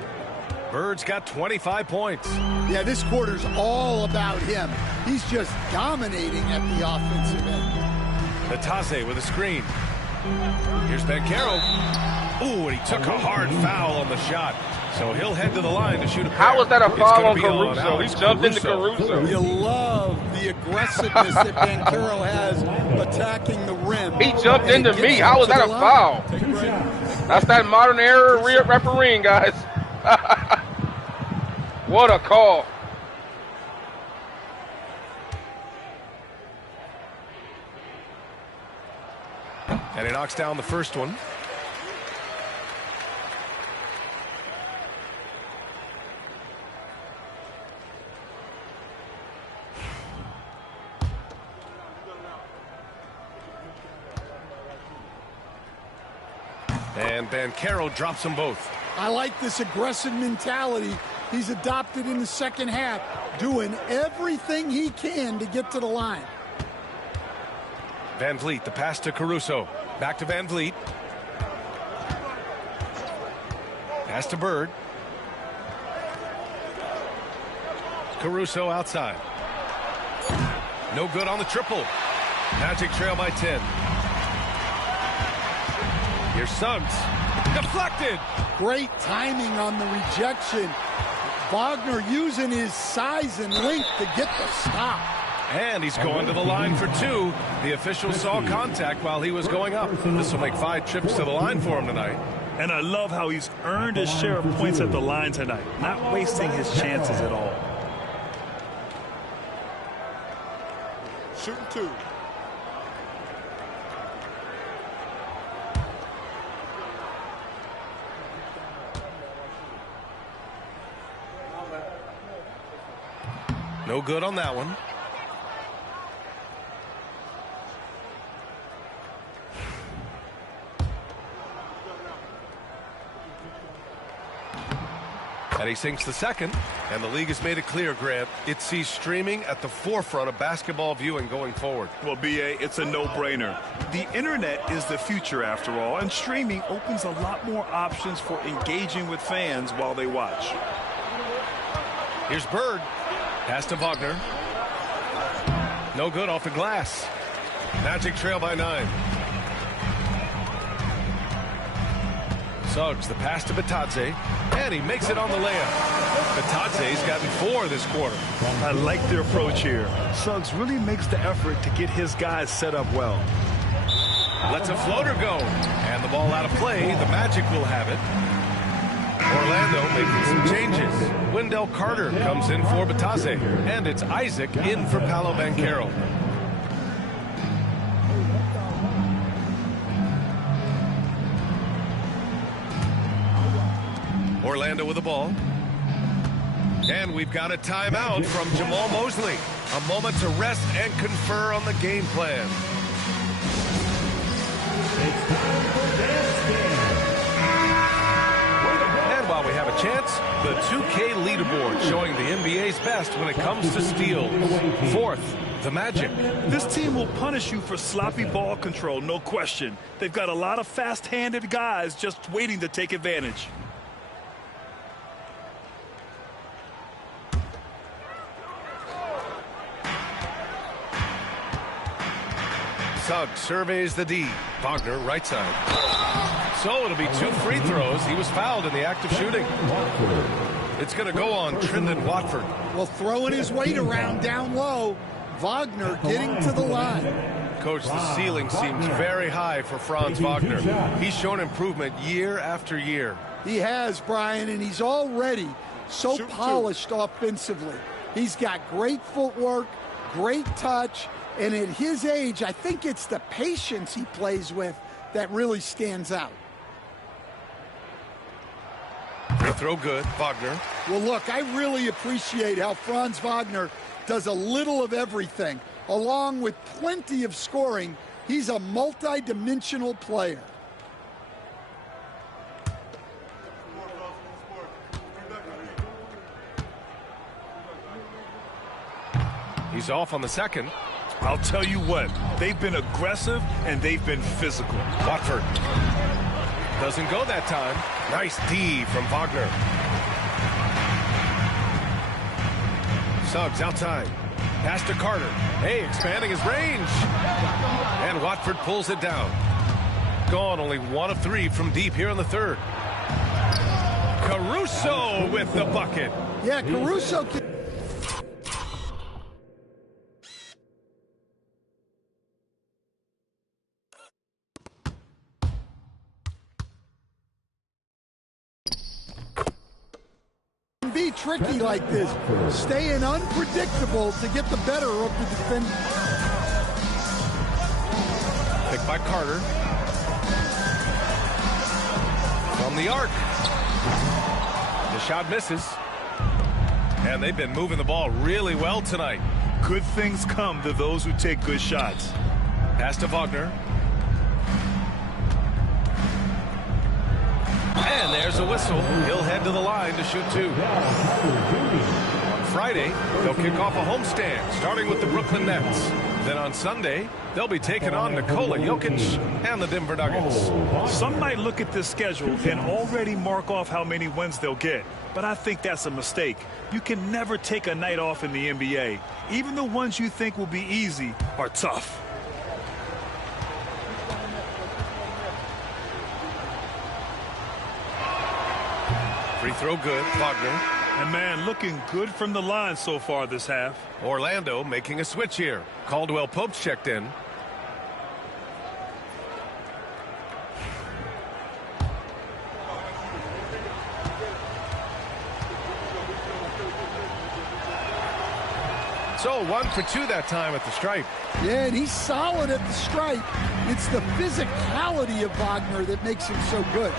Bird's got 25 points. Yeah, this quarter's all about him. He's just dominating at the offensive end. Natase with a screen. Here's Banchero. Ooh, and he took a hard foul on the shot. So he'll head to the line to shoot a pair. How was that a foul on Caruso? Caruso? He jumped into Caruso. You love the aggressiveness that Banchero has attacking the rim. He jumped into me. How was that a foul? That's that modern era refereeing, guys. What a call. And he knocks down the first one. And Banchero drops them both. I like this aggressive mentality he's adopted in the second half, doing everything he can to get to the line. Van Vliet, the pass to Caruso. Back to Van Vliet. Pass to Bird. Caruso outside. No good on the triple. Magic trail by 10. Here's Suggs. Deflected. Great timing on the rejection. Wagner using his size and length to get the stop. And he's going to the line for 2. The official saw contact while he was going up. This will make 5 trips to the line for him tonight. And I love how he's earned his share of points at the line tonight, not wasting his chances at all. Shooting 2. No good on that one. And he sinks the second. And the league has made it clear, Grant, it sees streaming at the forefront of basketball viewing going forward. Well, BA, it's a no-brainer. The internet is the future, after all, and streaming opens a lot more options for engaging with fans while they watch. Here's Bird. Pass to Wagner. No good off the glass. Magic trail by 9. Suggs, the pass to Batadze, and he makes it on the layup. Batadze's gotten 4 this quarter. I like their approach here. Suggs really makes the effort to get his guys set up well. Lets a floater go, and the ball out of play. The Magic will have it. Orlando making some changes. Wendell Carter comes in for Batadze, and it's Isaac in for Palo Banchero. Orlando with the ball. And we've got a timeout from Jamal Mosley. A moment to rest and confer on the game plan. It's time for dance game. chance? The 2K leaderboard showing the NBA's best when it comes to steals. Fourth, the Magic. This team will punish you for sloppy ball control, no question. They've got a lot of fast-handed guys just waiting to take advantage. Suggs surveys the D. Wagner, right side. So it'll be 2 free throws. He was fouled in the act of shooting. It's going to go on Trendon Watford. Well, throwing his weight around down low. Wagner getting to the line. Coach, the ceiling seems very high for Franz Wagner. He's shown improvement year after year. He has, Brian, and he's already so polished offensively. He's got great footwork, great touch, and at his age, I think it's the patience he plays with that really stands out. Free throw good, Wagner. Well, look, I really appreciate how Franz Wagner does a little of everything. Along with plenty of scoring, he's a multi-dimensional player. He's off on the second. I'll tell you what, they've been aggressive and they've been physical. Watford doesn't go that time. Nice D from Wagner. Suggs outside. Pass to Carter. Hey, expanding his range. And Watford pulls it down. Gone only 1 of 3 from deep here in the third. Caruso with the bucket. Yeah, Caruso can... be tricky like this, staying unpredictable to get the better of the defender. Picked by Carter. From the arc. The shot misses. And they've been moving the ball really well tonight. Good things come to those who take good shots. Pass to Wagner. And there's a whistle. He'll head to the line to shoot 2. On Friday, they'll kick off a homestand, starting with the Brooklyn Nets. Then on Sunday, they'll be taking on Nikola Jokic and the Denver Nuggets. Some might look at this schedule and already mark off how many wins they'll get. But I think that's a mistake. You can never take a night off in the NBA. Even the ones you think will be easy are tough. Free throw good, Wagner. And man, looking good from the line so far this half. Orlando making a switch here. Caldwell Pope's checked in. So 1 for 2 that time at the stripe. Yeah, and he's solid at the stripe. It's the physicality of Wagner that makes him so good.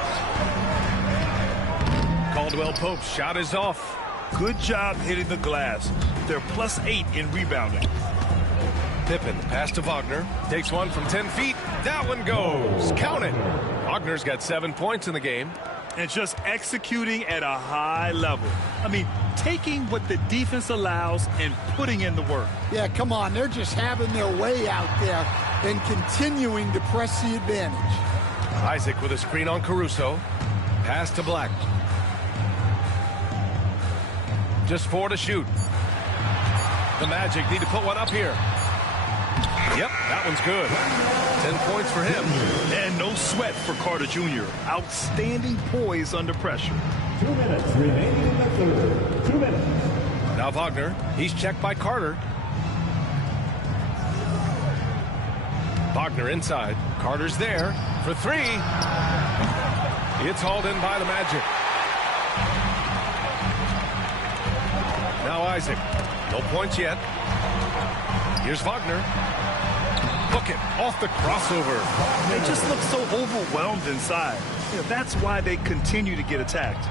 Caldwell Pope's shot is off. Good job hitting the glass. They're +8 in rebounding. Pippen, pass to Wagner. Takes one from 10 feet. That one goes. Count it. Wagner's got 7 points in the game. And just executing at a high level. I mean, taking what the defense allows and putting in the work. Yeah, come on. They're just having their way out there and continuing to press the advantage. Isaac with a screen on Caruso. Pass to Black. Just 4 to shoot. The Magic need to put one up here. Yep, that one's good. 10 points for him. And no sweat for Carter Jr. Outstanding poise under pressure. 2 minutes remaining in the third. 2 minutes. Now Wagner, he's checked by Carter. Wagner inside. Carter's there for 3. It's hauled in by the Magic. Now Isaac. No points yet. Here's Wagner. Book it off the crossover. They just look so overwhelmed inside. Yeah, that's why they continue to get attacked.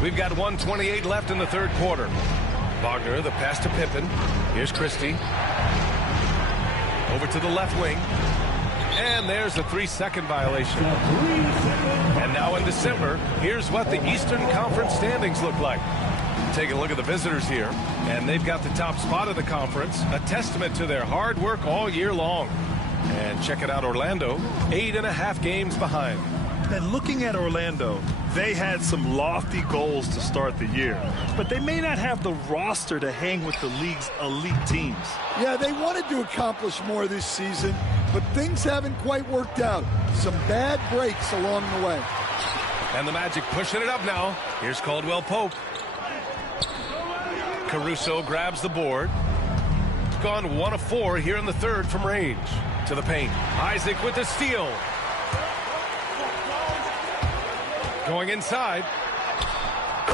We've got 1:28 left in the third quarter. Wagner, the pass to Pippen. Here's Christie. Over to the left wing. And there's a 3-second violation. And now in December, here's what the Eastern Conference standings look like. Take a look at the visitors here, and they've got the top spot of the conference, a testament to their hard work all year long. And check it out, Orlando, 8.5 games behind. And looking at Orlando, they had some lofty goals to start the year, but they may not have the roster to hang with the league's elite teams. Yeah, they wanted to accomplish more this season, but things haven't quite worked out. Some bad breaks along the way. And the Magic pushing it up now. Here's Caldwell Pope. Caruso grabs the board. Gone 1 of 4 here in the third from range. To the paint. Isaac with the steal. Going inside.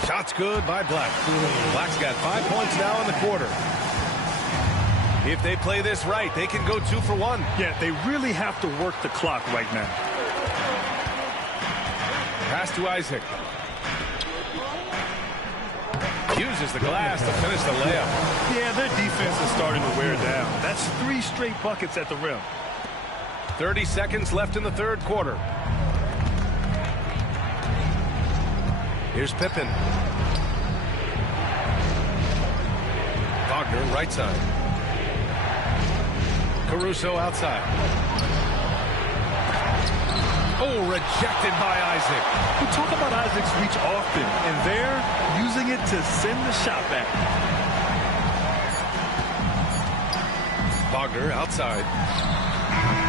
Shot's good by Black. Black's got 5 points now in the quarter. If they play this right, they can go 2 for 1. Yeah, they really have to work the clock right now. Pass to Isaac. Uses the glass to finish the layup. Yeah, their defense is starting to wear down. That's 3 straight buckets at the rim. 30 seconds left in the third quarter. Here's Pippen. Wagner, right side. Caruso outside. Oh, rejected by Isaac. We talk about Isaac's reach often, and they're using it to send the shot back. Wagner outside.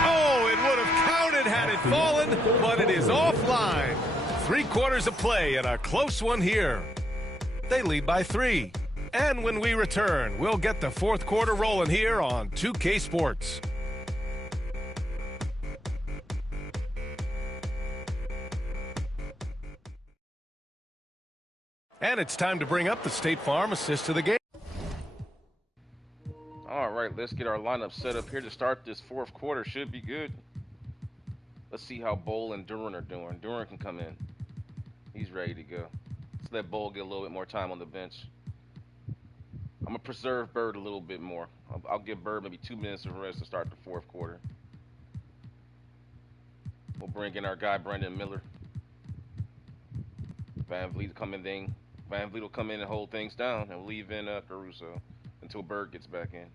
Oh, it would have counted had it fallen, but it is offline. 3 quarters of play and a close one here. They lead by 3. And when we return, we'll get the fourth quarter rolling here on 2K Sports. And it's time to bring up the State Farm assist to the game. All right, let's get our lineup set up here to start this fourth quarter. Should be good. Let's see how Bowl and Duran are doing. Duran can come in. He's ready to go. Let's let Bowl get a little bit more time on the bench. I'm going to preserve Bird a little bit more. I'll give Bird maybe 2 minutes of rest to start the fourth quarter. We'll bring in our guy, Brandon Miller. Van Vliet will come in and hold things down, and we'll leave in Caruso until Bird gets back in.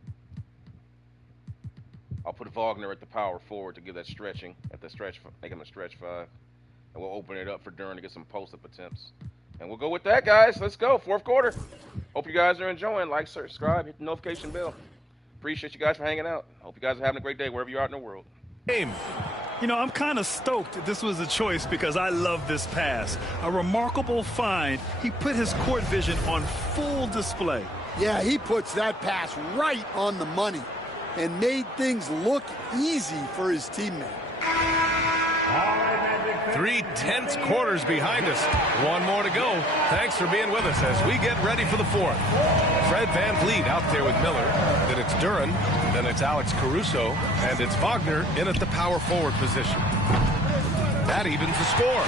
I'll put Wagner at the power forward to give that stretching at the stretch, make him a stretch 5. And we'll open it up for Duran to get some post-up attempts. And we'll go with that, guys. Let's go. Fourth quarter. Hope you guys are enjoying. Like, subscribe, hit the notification bell. Appreciate you guys for hanging out. Hope you guys are having a great day wherever you're out in the world. Game. You know, I'm kind of stoked this was a choice because I love this pass. A remarkable find. He put his court vision on full display. Yeah, he puts that pass right on the money and made things look easy for his teammate. 3 tense quarters behind us. 1 more to go. Thanks for being with us as we get ready for the fourth. Fred Van Vliet out there with Miller. Then it's Duran. Then it's Alex Caruso. And it's Wagner in at the power forward position. That evens the score.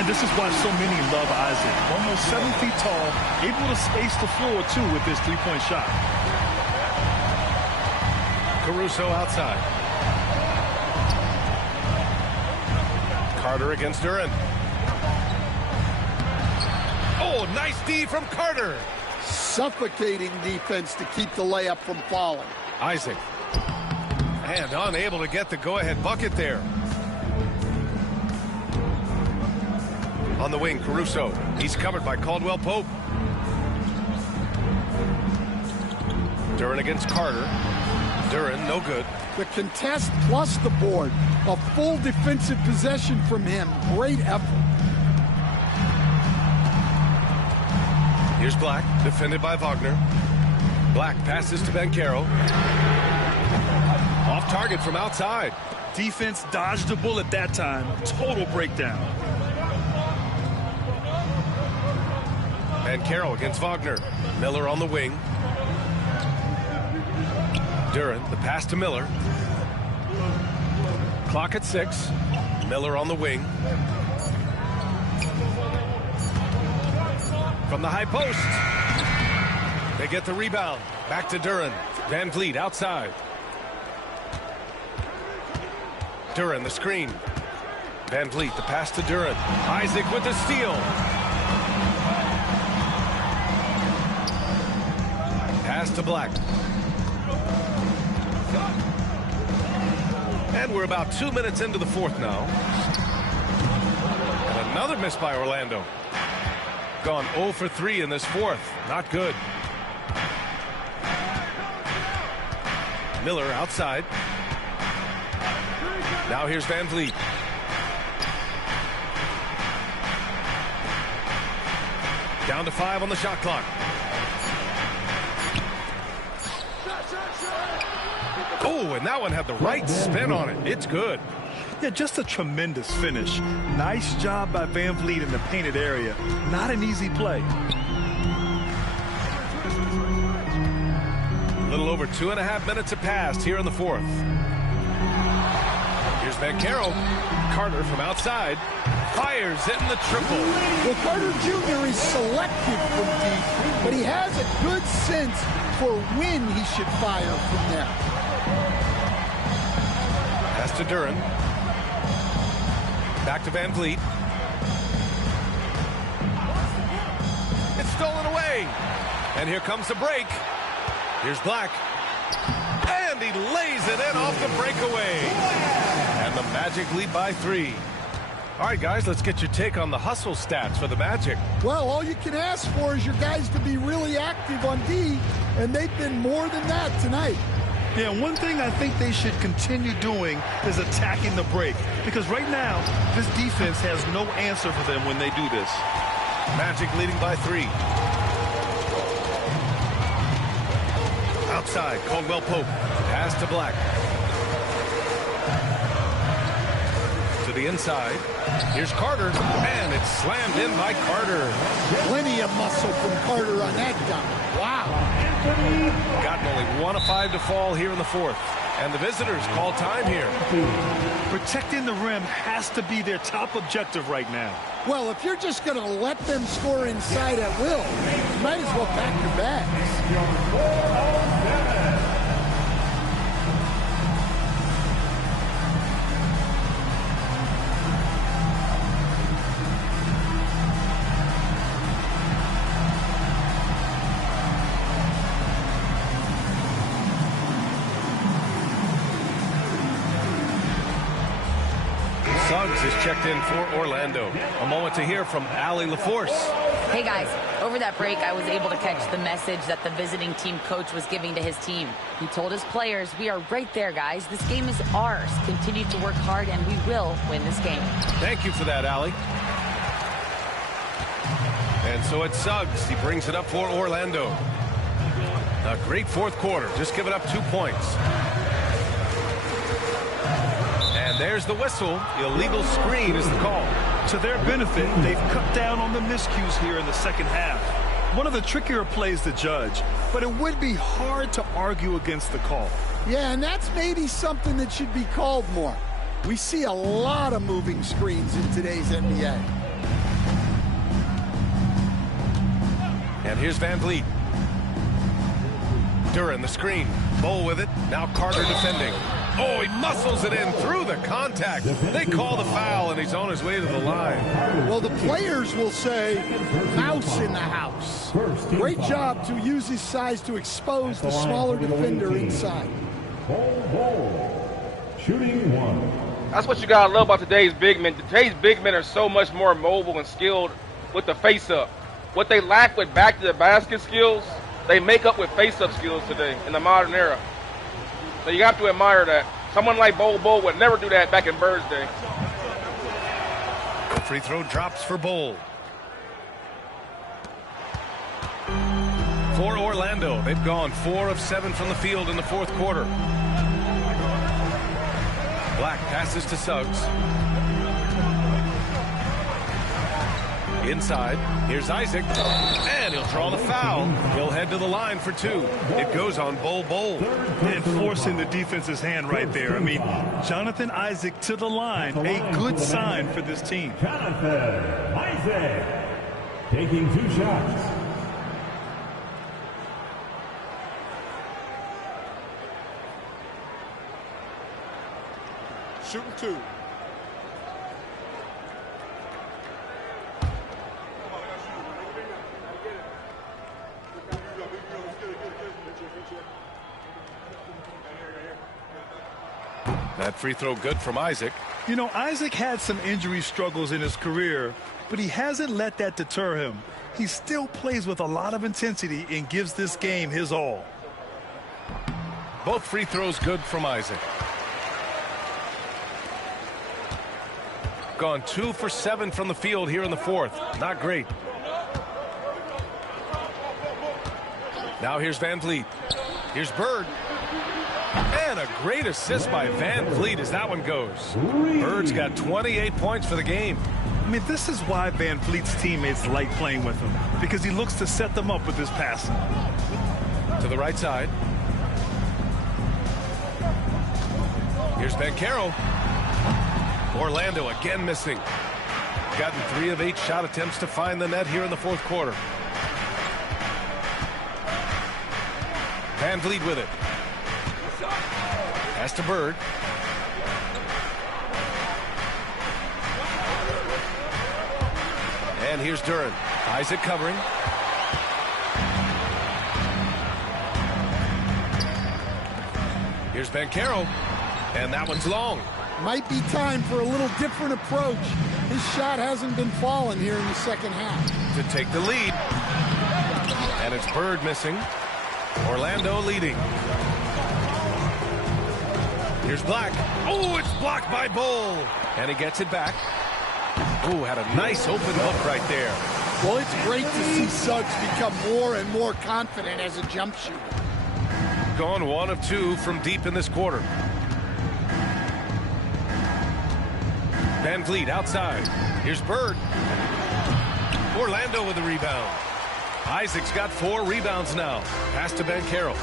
And this is why so many love Isaac. Almost 7 feet tall, able to space the floor, too, with his 3-point shot. Caruso outside. Carter against Duran. Oh, nice D from Carter. Suffocating defense to keep the layup from falling. Isaac. And unable to get the go-ahead bucket there. On the wing, Caruso. He's covered by Caldwell Pope. Duran against Carter. Duran, no good. The contest plus the board. A full defensive possession from him. Great effort. Here's Black, defended by Wagner. Black passes to Banchero. Off target from outside. Defense dodged a bullet that time. Total breakdown. Banchero against Wagner. Miller on the wing. Duran, the pass to Miller. Clock at 6. Miller on the wing. From the high post. They get the rebound. Back to Duran. Van Vliet outside. Duren the screen. Van Vliet the pass to Duren. Isaac with the steal. Pass to Black. And we're about 2 minutes into the fourth now. And another miss by Orlando. Gone 0 for 3 in this fourth. Not good. Miller outside. Now here's Van Vliet. Down to 5 on the shot clock. Oh, and that one had the right spin on it. It's good. Yeah, just a tremendous finish. Nice job by Van Vliet in the painted area. Not an easy play. A little over 2.5 minutes have passed here in the fourth. Here's Banchero. Carter from outside. Fires, hitting the triple. Well, Carter Jr. is selective from deep, but he has a good sense for when he should fire from there. Pass to Duren. Back to Van Vliet. It's stolen away. And here comes the break. Here's Black. And he lays it in off the breakaway. And the Magic lead by 3. All right, guys, let's get your take on the hustle stats for the Magic. Well, all you can ask for is your guys to be really active on D, and they've been more than that tonight. Yeah, one thing I think they should continue doing is attacking the break. Because right now, this defense has no answer for them when they do this. Magic leading by 3. Outside, Caldwell Pope. Pass to Black. To the inside. Here's Carter. And it's slammed in by Carter. Plenty of muscle from Carter on that dunk. Wow. Gotten only 1 of 5 to fall here in the fourth. And the visitors call time here. Protecting the rim has to be their top objective right now. Well, if you're just going to let them score inside at will, you might as well pack your bags. Suggs is checked in for Orlando. A moment to hear from Allie LaForce. Hey guys, over that break I was able to catch the message that the visiting team coach was giving to his team. He told his players, we are right there guys. This game is ours. Continue to work hard and we will win this game. Thank you for that, Allie. And so it's Suggs. He brings it up for Orlando. A great fourth quarter. Just giving up 2 points. And there's the whistle. Illegal screen is the call. To their benefit, they've cut down on the miscues here in the second half. One of the trickier plays to judge, but it would be hard to argue against the call. Yeah, and that's maybe something that should be called more. We see a lot of moving screens in today's NBA. And here's Van Vliet. Duren the screen. Bowl with it. Now Carter defending. Oh, he muscles it in through the contact. They call the foul, and he's on his way to the line. Well, the players will say, mouse in the house. Great job to use his size to expose the smaller defender inside. Shooting 1. That's what you got to love about today's big men. Today's big men are so much more mobile and skilled with the face-up. What they lack with back-to-the-basket skills, they make up with face-up skills today in the modern era. So you have to admire that. Someone like Bol would never do that back in Bird's day. Free throw drops for Bol. For Orlando, they've gone 4 of 7 from the field in the fourth quarter. Black passes to Suggs. Inside, here's Isaac, and he'll draw the foul. He'll head to the line for 2. It goes on Bol. And forcing the defense's hand right there. I mean, Jonathan Isaac to the line, a good sign for this team. Jonathan Isaac taking 2 shots. shooting 2. That free throw good from Isaac. You know, Isaac had some injury struggles in his career, but he hasn't let that deter him. He still plays with a lot of intensity and gives this game his all. Both free throws good from Isaac. Gone 2 for 7 from the field here in the fourth. Not great. Now here's Van Vliet. Here's Bird. And a great assist by Van Vliet as that one goes. Bird's got 28 points for the game. I mean, this is why Van Vliet's teammates like playing with him, because he looks to set them up with his passing. To the right side. Here's Banchero. Orlando again missing. Gotten 3 of 8 shot attempts to find the net here in the fourth quarter. Van Vliet with it. Pass to Bird. And here's Duran. Isaac covering. Here's Banchero. And that one's long. Might be time for a little different approach. His shot hasn't been falling here in the second half. To take the lead. And it's Bird missing. Orlando leading. Here's Black. Oh, it's blocked by Bull. And he gets it back. Oh, had a nice open hook right there. Well, it's great to see Suggs become more and more confident as a jump shooter. Gone 1 of 2 from deep in this quarter. Van Vliet outside. Here's Bird. Orlando with the rebound. Isaac's got 4 rebounds now. Pass to Banchero.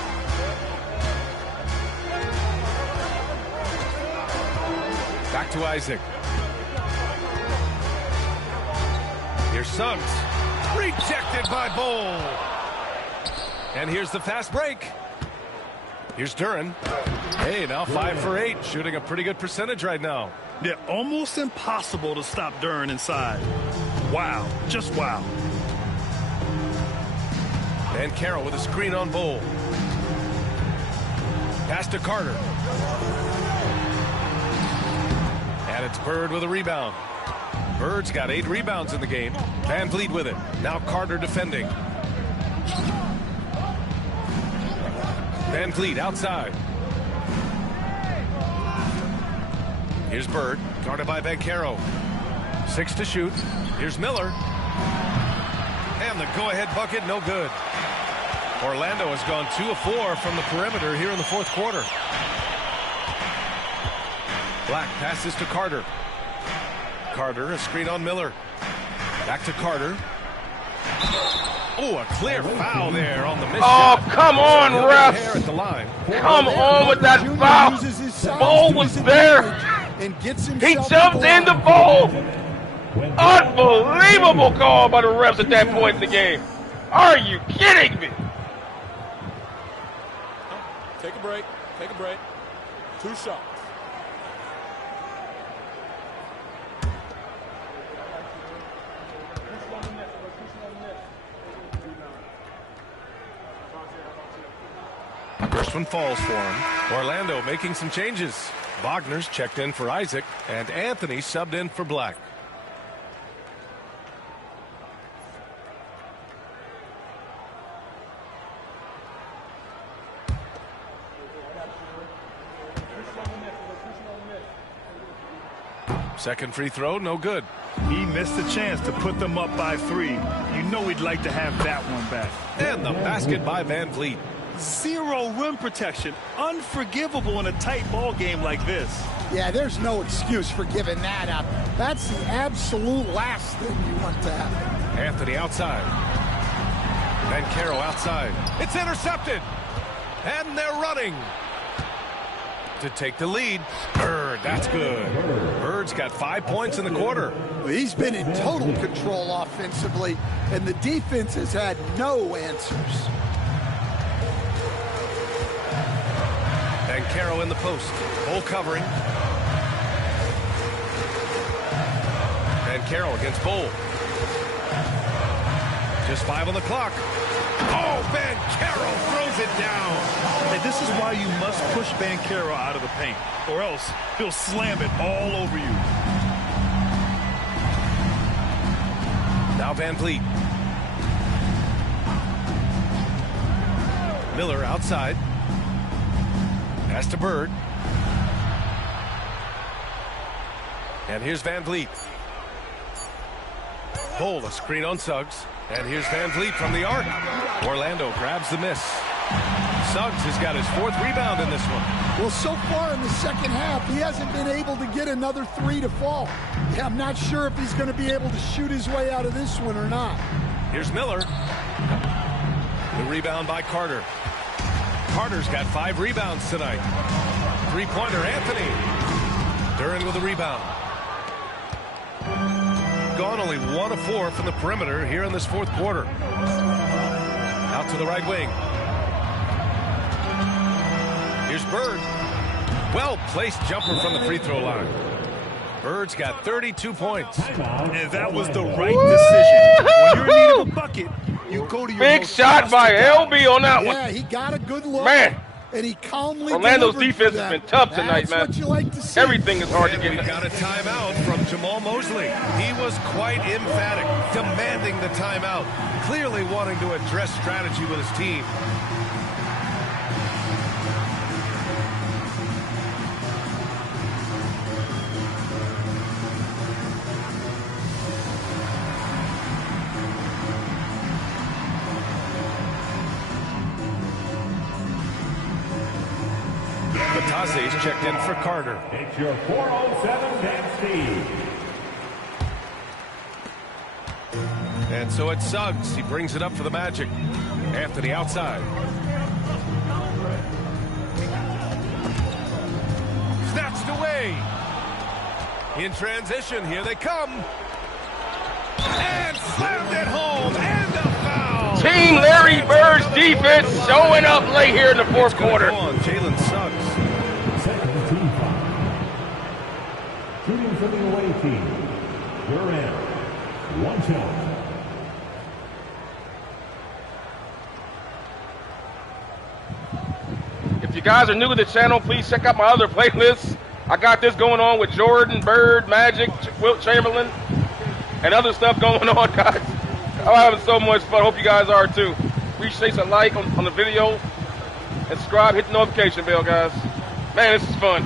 Back to Isaac. Here's Suggs. Rejected by Bull. And here's the fast break. Here's Duran. Hey, now 5 for 8. Shooting a pretty good percentage right now. Yeah, almost impossible to stop Duran inside. Wow, just wow. Banchero with a screen on Bull. Pass to Carter. And it's Bird with a rebound. Bird's got 8 rebounds in the game. Van Vliet with it. Now Carter defending. Van Vliet outside. Here's Bird, guarded by Banchero. 6 to shoot. Here's Miller. And the go-ahead bucket, no good. Orlando has gone 2 of 4 from the perimeter here in the fourth quarter. Black passes to Carter. Carter, a screen on Miller. Back to Carter. Oh, a clear foul there on the miss shot. Come on, refs. At the line. Come on with that foul. Ball was there. He jumped in the ball. Unbelievable call by the refs at that point in the game. Are you kidding me? Take a break. Take a break. 2 shots. First one falls for him. Orlando making some changes. Wagner's checked in for Isaac, and Anthony subbed in for Black. Second free throw, no good. He missed the chance to put them up by 3. You know he'd like to have that one back. And the basket by Van Vliet. 0 rim protection. Unforgivable in a tight ball game like this. Yeah, there's no excuse for giving that up. That's the absolute last thing you want to happen. Anthony outside. Banchero outside. It's intercepted. And they're running. To take the lead. Bird, that's good. Bird's got 5 points in the quarter. He's been in total control offensively, and the defense has had no answers. Banchero in the post. Bull covering. Banchero against Bowl. Just 5 on the clock. Oh, Banchero throws it down. And this is why you must push Banchero out of the paint, or else he'll slam it all over you. Now Van Vliet. Miller outside. Pass to Bird. And here's Van Vliet. Bowl, a screen on Suggs. And here's Van Vliet from the arc. Orlando grabs the miss. Suggs has got his 4th rebound in this one. Well, so far in the second half, he hasn't been able to get another 3 to fall. Yeah, I'm not sure if he's going to be able to shoot his way out of this one or not. Here's Miller. The rebound by Carter. Carter's got 5 rebounds tonight. 3-pointer, Anthony. Duren with a rebound. Gone only 1 of 4 from the perimeter here in this 4th quarter. Out to the right wing. Here's Bird. Well-placed jumper from the free throw line. Bird's got 32 points. And that was the right decision. When you're in need of a bucket, you go to your big shot by LB on that one. Yeah, he got a good look. Man. And he calmly Orlando's defense has been tough tonight, That's man. what you like to see. Everything is hard to get. We got a timeout from Jamal Mosley. He was quite emphatic, demanding the timeout, clearly wanting to address strategy with his team. Batase's checked in for Carter. It's your 407 Dan Steve. And so it's Suggs. He brings it up for the Magic. Anthony outside. Snatched away. In transition, here they come. And slammed it home. And a foul. Team Larry Bird's defense showing up late here in the 4th quarter. Jaylon Suggs. Second team foul. Shooting for the away team. Duren. 1 shot. If you guys are new to the channel, please check out my other playlists. I got this going on with Jordan, Bird, Magic, Wilt Chamberlain, and other stuff going on, guys. I'm having so much fun. Hope you guys are too. Appreciate a like on the video. And subscribe, hit the notification bell, guys. Man, this is fun.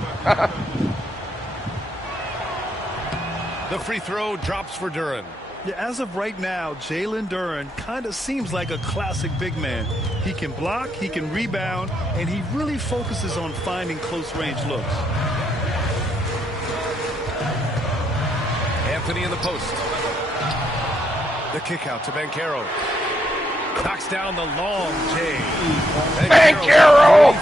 The free throw drops for Duren. Yeah, as of right now, Jalen Duren kind of seems like a classic big man. He can block, he can rebound, and he really focuses on finding close-range looks. Anthony in the post. The kick out to Banchero. Knocks down the long J. Banchero!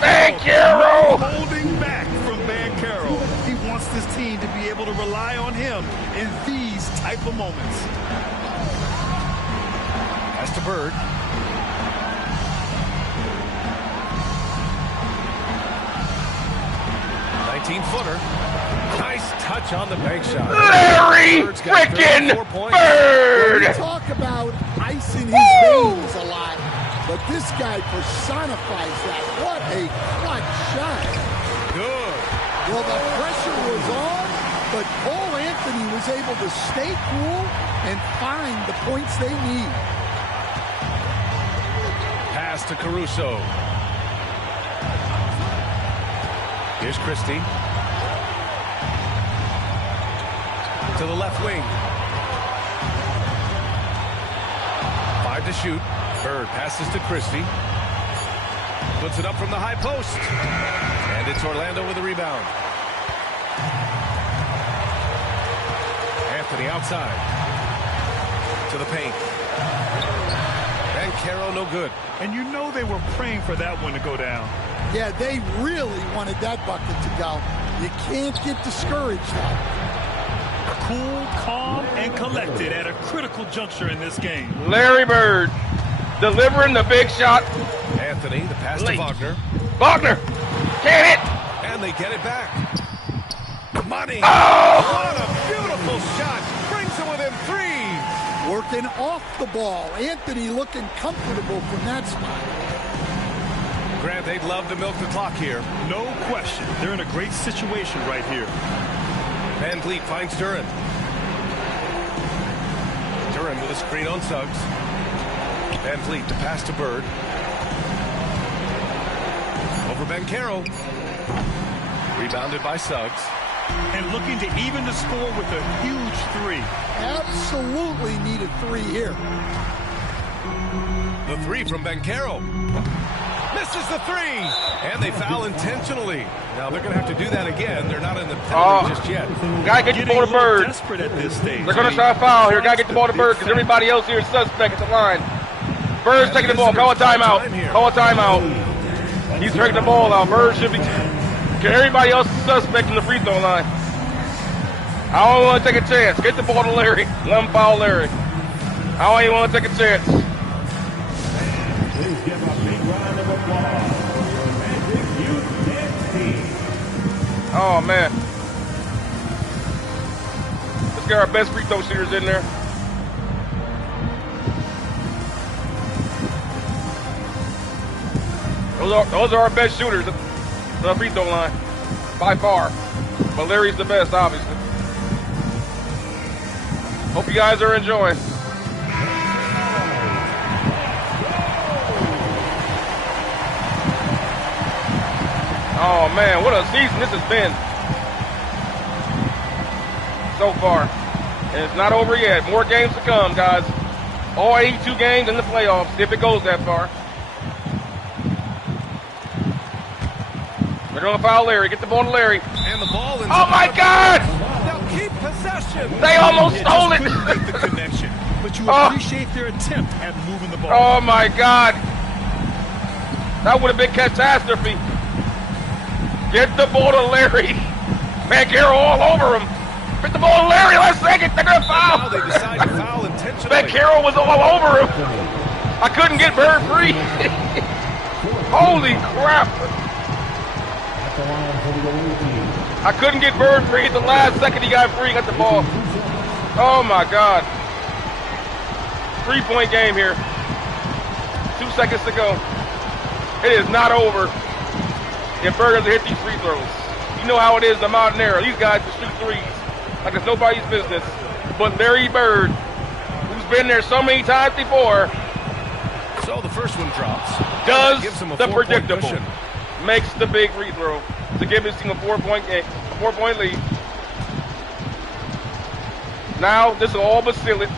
Banchero! Holding back from Banchero. He wants this team to be able to rely on him in these type of moments. Pass to Bird. Footer. Nice touch on the bank shot. Larry frickin' Bird! We talk about ice in his veins a lot, but this guy personifies that. What a clutch shot. Good. Well, the pressure was on, but Cole Anthony was able to stay cool and find the points they need. Pass to Caruso. Here's Christie. To the left wing. 5 to shoot. Bird passes to Christie. Puts it up from the high post. And it's Orlando with a rebound. Anthony outside. To the paint. Banchero no good. And you know they were praying for that one to go down. Yeah, they really wanted that bucket to go. You can't get discouraged though. Cool, calm, and collected at a critical juncture in this game. Larry Bird delivering the big shot. Anthony, the pass to Wagner. Wagner, get it! And they get it back. Money. Oh! What a beautiful shot. working off the ball. Anthony looking comfortable from that spot. Grant, they'd love to milk the clock here. No question. They're in a great situation right here. Van Vliet finds Duran. Duran with a screen on Suggs. Van Vliet to pass to Bird. Over Banchero. Rebounded by Suggs. And looking to even the score with a huge three. Absolutely need a three here. The three from Banchero. Misses the three. And they foul intentionally. Now they're going to have to do that again. They're not in the penalty just yet. Gotta get the ball to Bird. Desperate at this stage. They're going to try to foul here. Gotta get the ball to Bird because everybody else here is suspect at the line. Bird's taking the ball. Call a timeout. Call a timeout. He's taking the ball out. Bird should be. Everybody else is suspect in the free throw line. I don't want to take a chance. Get the ball to Larry. Let him foul Larry. I don't even want to take a chance. Please give a big round of applause for your Magic Youth Dance Team. Oh, man. Let's get our best free throw shooters in there. Those are our best shooters at the free throw line, by far. But Larry's the best, obviously. Hope you guys are enjoying. Oh, man, what a season this has been so far. And it's not over yet. More games to come, guys. All 82 games in the playoffs, if it goes that far. They're going to foul Larry. Get the ball to Larry. And the ball in. Oh, my God! They'll keep possession. They almost stole it. Make the connection, but you appreciate their attempt at moving the ball. Oh, my God. That would have been catastrophe. Get the ball to Larry. Banchero all over him. Get the ball to Larry. Let's take it. They're going to foul. Now they decide to foul intentionally. Banchero was all over him. I couldn't get Bird free. Holy crap. I couldn't get Bird free. At the last second he got free. Got the ball. Oh, my God. 3-point game here. 2 seconds to go. It is not over if Bird doesn't hit these free throws. You know how it is, the Mountaineer. These guys can shoot threes like it's nobody's business. But Larry Bird, who's been there so many times before, so the first one drops. Does gives him a the 4-point predictable. cushion. Makes the big free throw to give his team a 4-point game, a 4-point lead. Now this will all but seal it.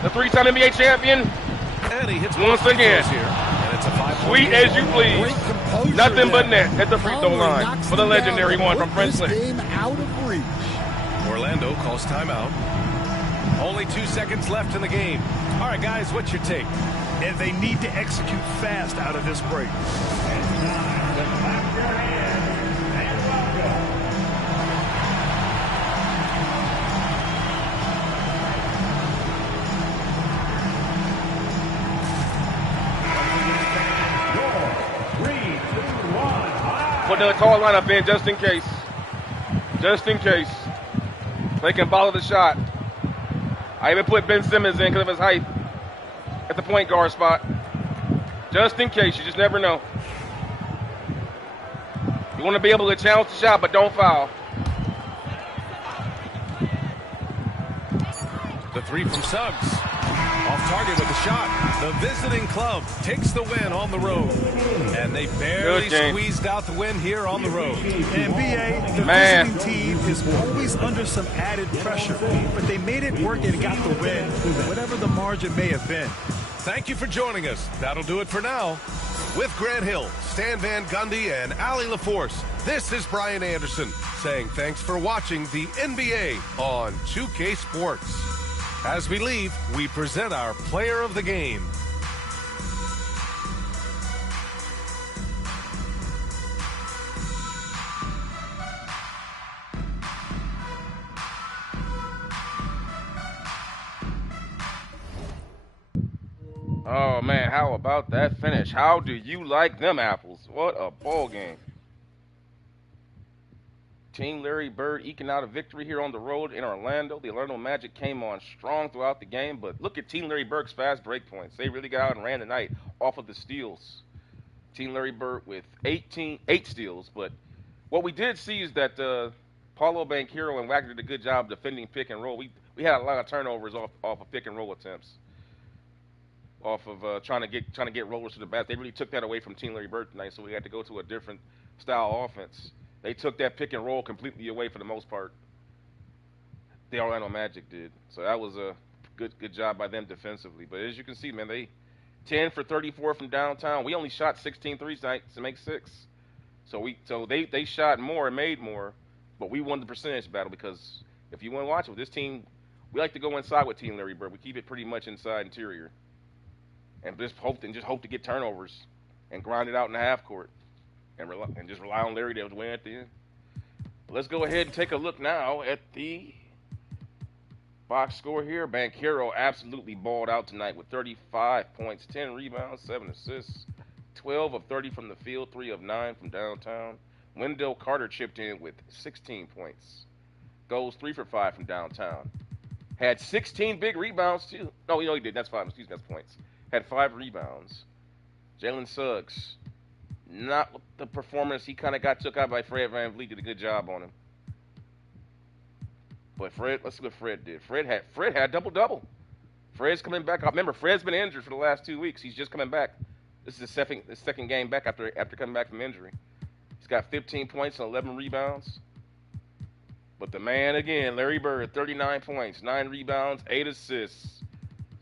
The 3-time NBA champion, And he hits once again. Here. And it's a 5-point Sweet game. as you please. Nothing but net at the free throw line for the legendary one from Franz. Game out of reach. Orlando calls timeout. Only 2 seconds left in the game. All right, guys, what's your take? And they need to execute fast out of this break. It's time to clap your hands and welcome. Put the tall lineup in just in case. Just in case. They can follow the shot. I even put Ben Simmons in because of his height at the point guard spot. Just in case. You just never know. You want to be able to challenge the shot, but don't foul. The three from Suggs. Off target with the shot. The visiting club takes the win on the road. And they barely squeezed out the win here on the road. And BA, the visiting team is always under some added pressure. But they made it work and got the win, whatever the margin may have been. Thank you for joining us. That'll do it for now. With Grant Hill, Stan Van Gundy, and Allie LaForce, this is Brian Anderson saying thanks for watching the NBA on 2K Sports. As we leave, we present our player of the game. Oh, man, how about that finish? How do you like them apples? What a ball game. Team Larry Bird eking out a victory here on the road in Orlando. The Orlando Magic came on strong throughout the game, but look at Team Larry Bird's fast break points. They really got out and ran tonight off of the steals. Team Larry Bird with 8 steals, but what we did see is that Palo, Banchero, and Wagner did a good job defending pick and roll. We had a lot of turnovers off of pick and roll attempts, off of trying to get rollers to the basket. They really took that away from Team Larry Bird tonight, so we had to go to a different style offense. They took that pick and roll completely away for the most part. The Orlando Magic did. So that was a good job by them defensively. But as you can see, man, they 10 for 34 from downtown. We only shot 16 threes tonight to make 6. So they shot more and made more, but we won the percentage battle because if you want to watch it with this team, we like to go inside with Team Larry Bird. We keep it pretty much inside interior. And just hope to get turnovers and grind it out in the half court. And just rely on Larry to win at the end. Let's go ahead and take a look now at the box score here. Banchero absolutely balled out tonight with 35 points, 10 rebounds, 7 assists, 12 of 30 from the field, 3 of 9 from downtown. Wendell Carter chipped in with 16 points. Goes 3 for 5 from downtown. Had 16 big rebounds, too. No, he did. That's 5. Excuse me, that's points. Had 5 rebounds. Jaylon Suggs. Not the performance. He kind of got took out by Fred VanVleet. Did a good job on him. But Fred, let's see what Fred did. Fred had double-double. Fred's coming back. Remember, Fred's been injured for the last 2 weeks. He's just coming back. This is the second game back after coming back from injury. He's got 15 points and 11 rebounds. But the man again, Larry Bird, 39 points, 9 rebounds, 8 assists,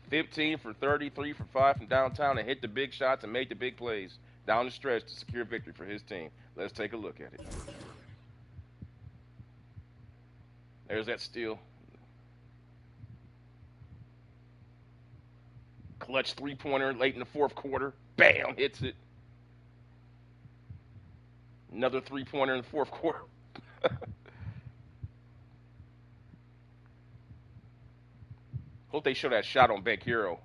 15 for 30, 3 for 5 from downtown, and hit the big shots and made the big plays down the stretch to secure victory for his team. Let's take a look at it. There's that steal. Clutch three-pointer late in the fourth quarter. Bam, hits it. Another three-pointer in the fourth quarter. Hope they show that shot on Banchero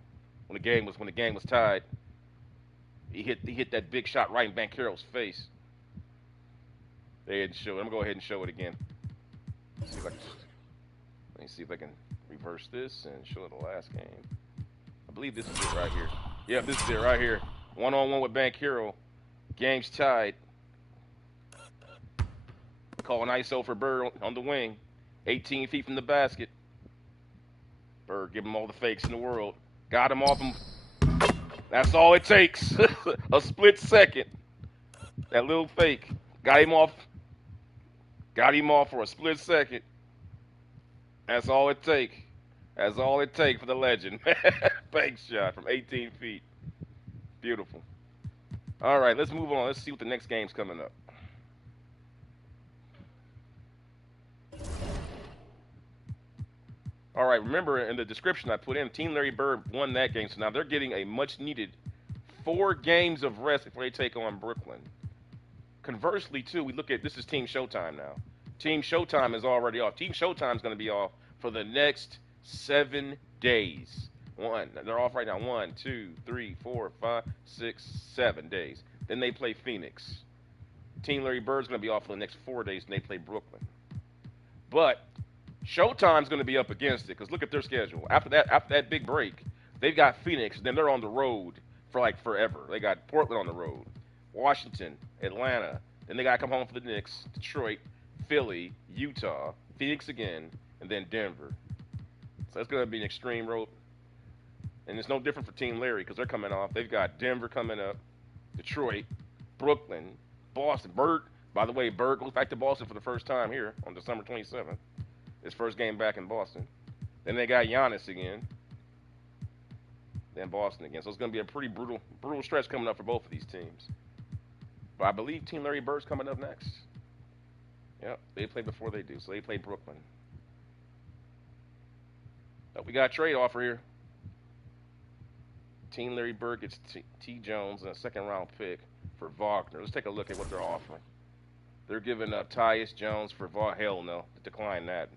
when the game was tied. He hit that big shot right in Banchero's face. They didn't show it. I'm gonna go ahead and show it again. Let me see if I can reverse this and show it the last game. I believe this is it right here. Yeah, this is it right here. 1-on-1 with Banchero. Game's tied. Call an ISO for Bird on the wing. 18 feet from the basket. Bird, give him all the fakes in the world. Got him off him. That's all it takes. A split second. That little fake. Got him off for a split second. That's all it takes. That's all it takes for the legend. Fake shot from 18 feet. Beautiful. All right, let's move on. Let's see what the next game's coming up. All right, remember in the description I put in, Team Larry Bird won that game, so now they're getting a much-needed 4 games of rest before they take on Brooklyn. Conversely, too, we look at this is Team Showtime now. Team Showtime is already off. Team Showtime is going to be off for the next 7 days. They're off right now. 1, 2, 3, 4, 5, 6, 7 days. Then they play Phoenix. Team Larry Bird's going to be off for the next 4 days, and they play Brooklyn. But Showtime's going to be up against it because look at their schedule. After that big break, they've got Phoenix. Then they're on the road for like forever. They got Portland on the road, Washington, Atlanta. Then they got to come home for the Knicks, Detroit, Philly, Utah, Phoenix again, and then Denver. So that's going to be an extreme road. And it's no different for Team Larry because they're coming off. They've got Denver coming up, Detroit, Brooklyn, Boston. Bird, by the way, Bird goes back to Boston for the first time here on December 27th. His first game back in Boston. Then they got Giannis again. Then Boston again. So it's going to be a pretty brutal stretch coming up for both of these teams. But I believe Team Larry Bird's coming up next. Yep, they play before they do. So they play Brooklyn. But we got a trade offer here. Team Larry Bird gets T. Jones and a second-round pick for Wagner. Let's take a look at what they're offering. They're giving up Tyus Jones for hell no. Decline that.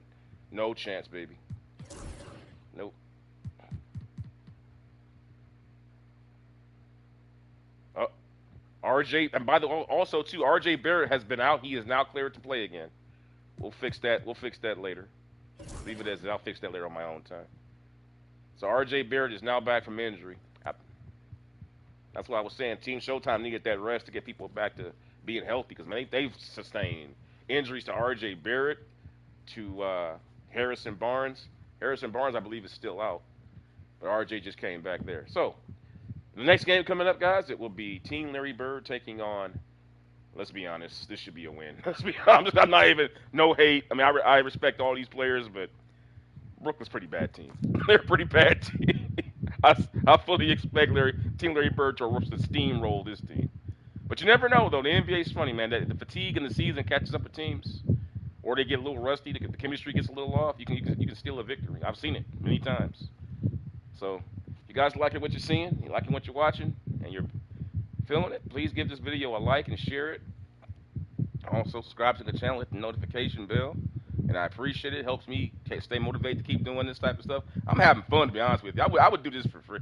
No chance, baby. Nope. RJ, and by the way, also too, RJ Barrett has been out. He is now cleared to play again. we'll fix that. We'll fix that later. Leave it as I'll fix that later on my own time. So R.J. Barrett is now back from injury. That's why I was saying Team Showtime needed that rest to get people back to being healthy, because they've sustained injuries to R.J. Barrett, to Harrison Barnes. Harrison Barnes, I believe, is still out, but R.J. just came back there. So the next game coming up, guys, it will be Team Larry Bird taking on. Let's be honest, this should be a win. Let's be honest. I'm not even no hate. I mean, I respect all these players, but Brooklyn's a pretty bad team. They're a pretty bad team. I fully expect Team Larry Bird to steamroll this team. But you never know, though. The NBA's funny, man. The fatigue in the season catches up with teams, or they get a little rusty. The chemistry gets a little off. You can steal a victory. I've seen it many times. So if you guys liking what you're seeing, you liking what you're watching, and you're feeling it, please give this video a like and share it. Also, subscribe to the channel, hit the notification bell, and I appreciate it. It helps me stay motivated to keep doing this type of stuff. I'm having fun, to be honest with you. I would do this for free.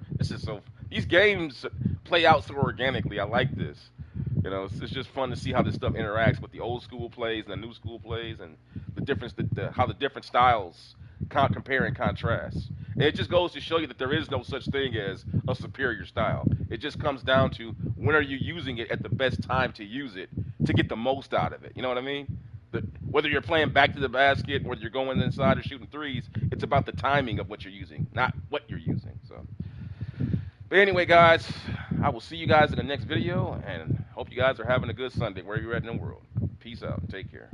These games play out so organically. I like this. You know, it's just fun to see how this stuff interacts with the old school plays and the new school plays, and the difference, how the different styles compare and contrast. And it just goes to show you that there is no such thing as a superior style. It just comes down to when are you using it at the best time to use it to get the most out of it. You know what I mean? Whether you're playing back to the basket, whether you're going inside or shooting threes, it's about the timing of what you're using, not what you're using. So, but anyway, guys, I will see you guys in the next video, and hope you guys are having a good Sunday wherever you're at in the world. Peace out and take care.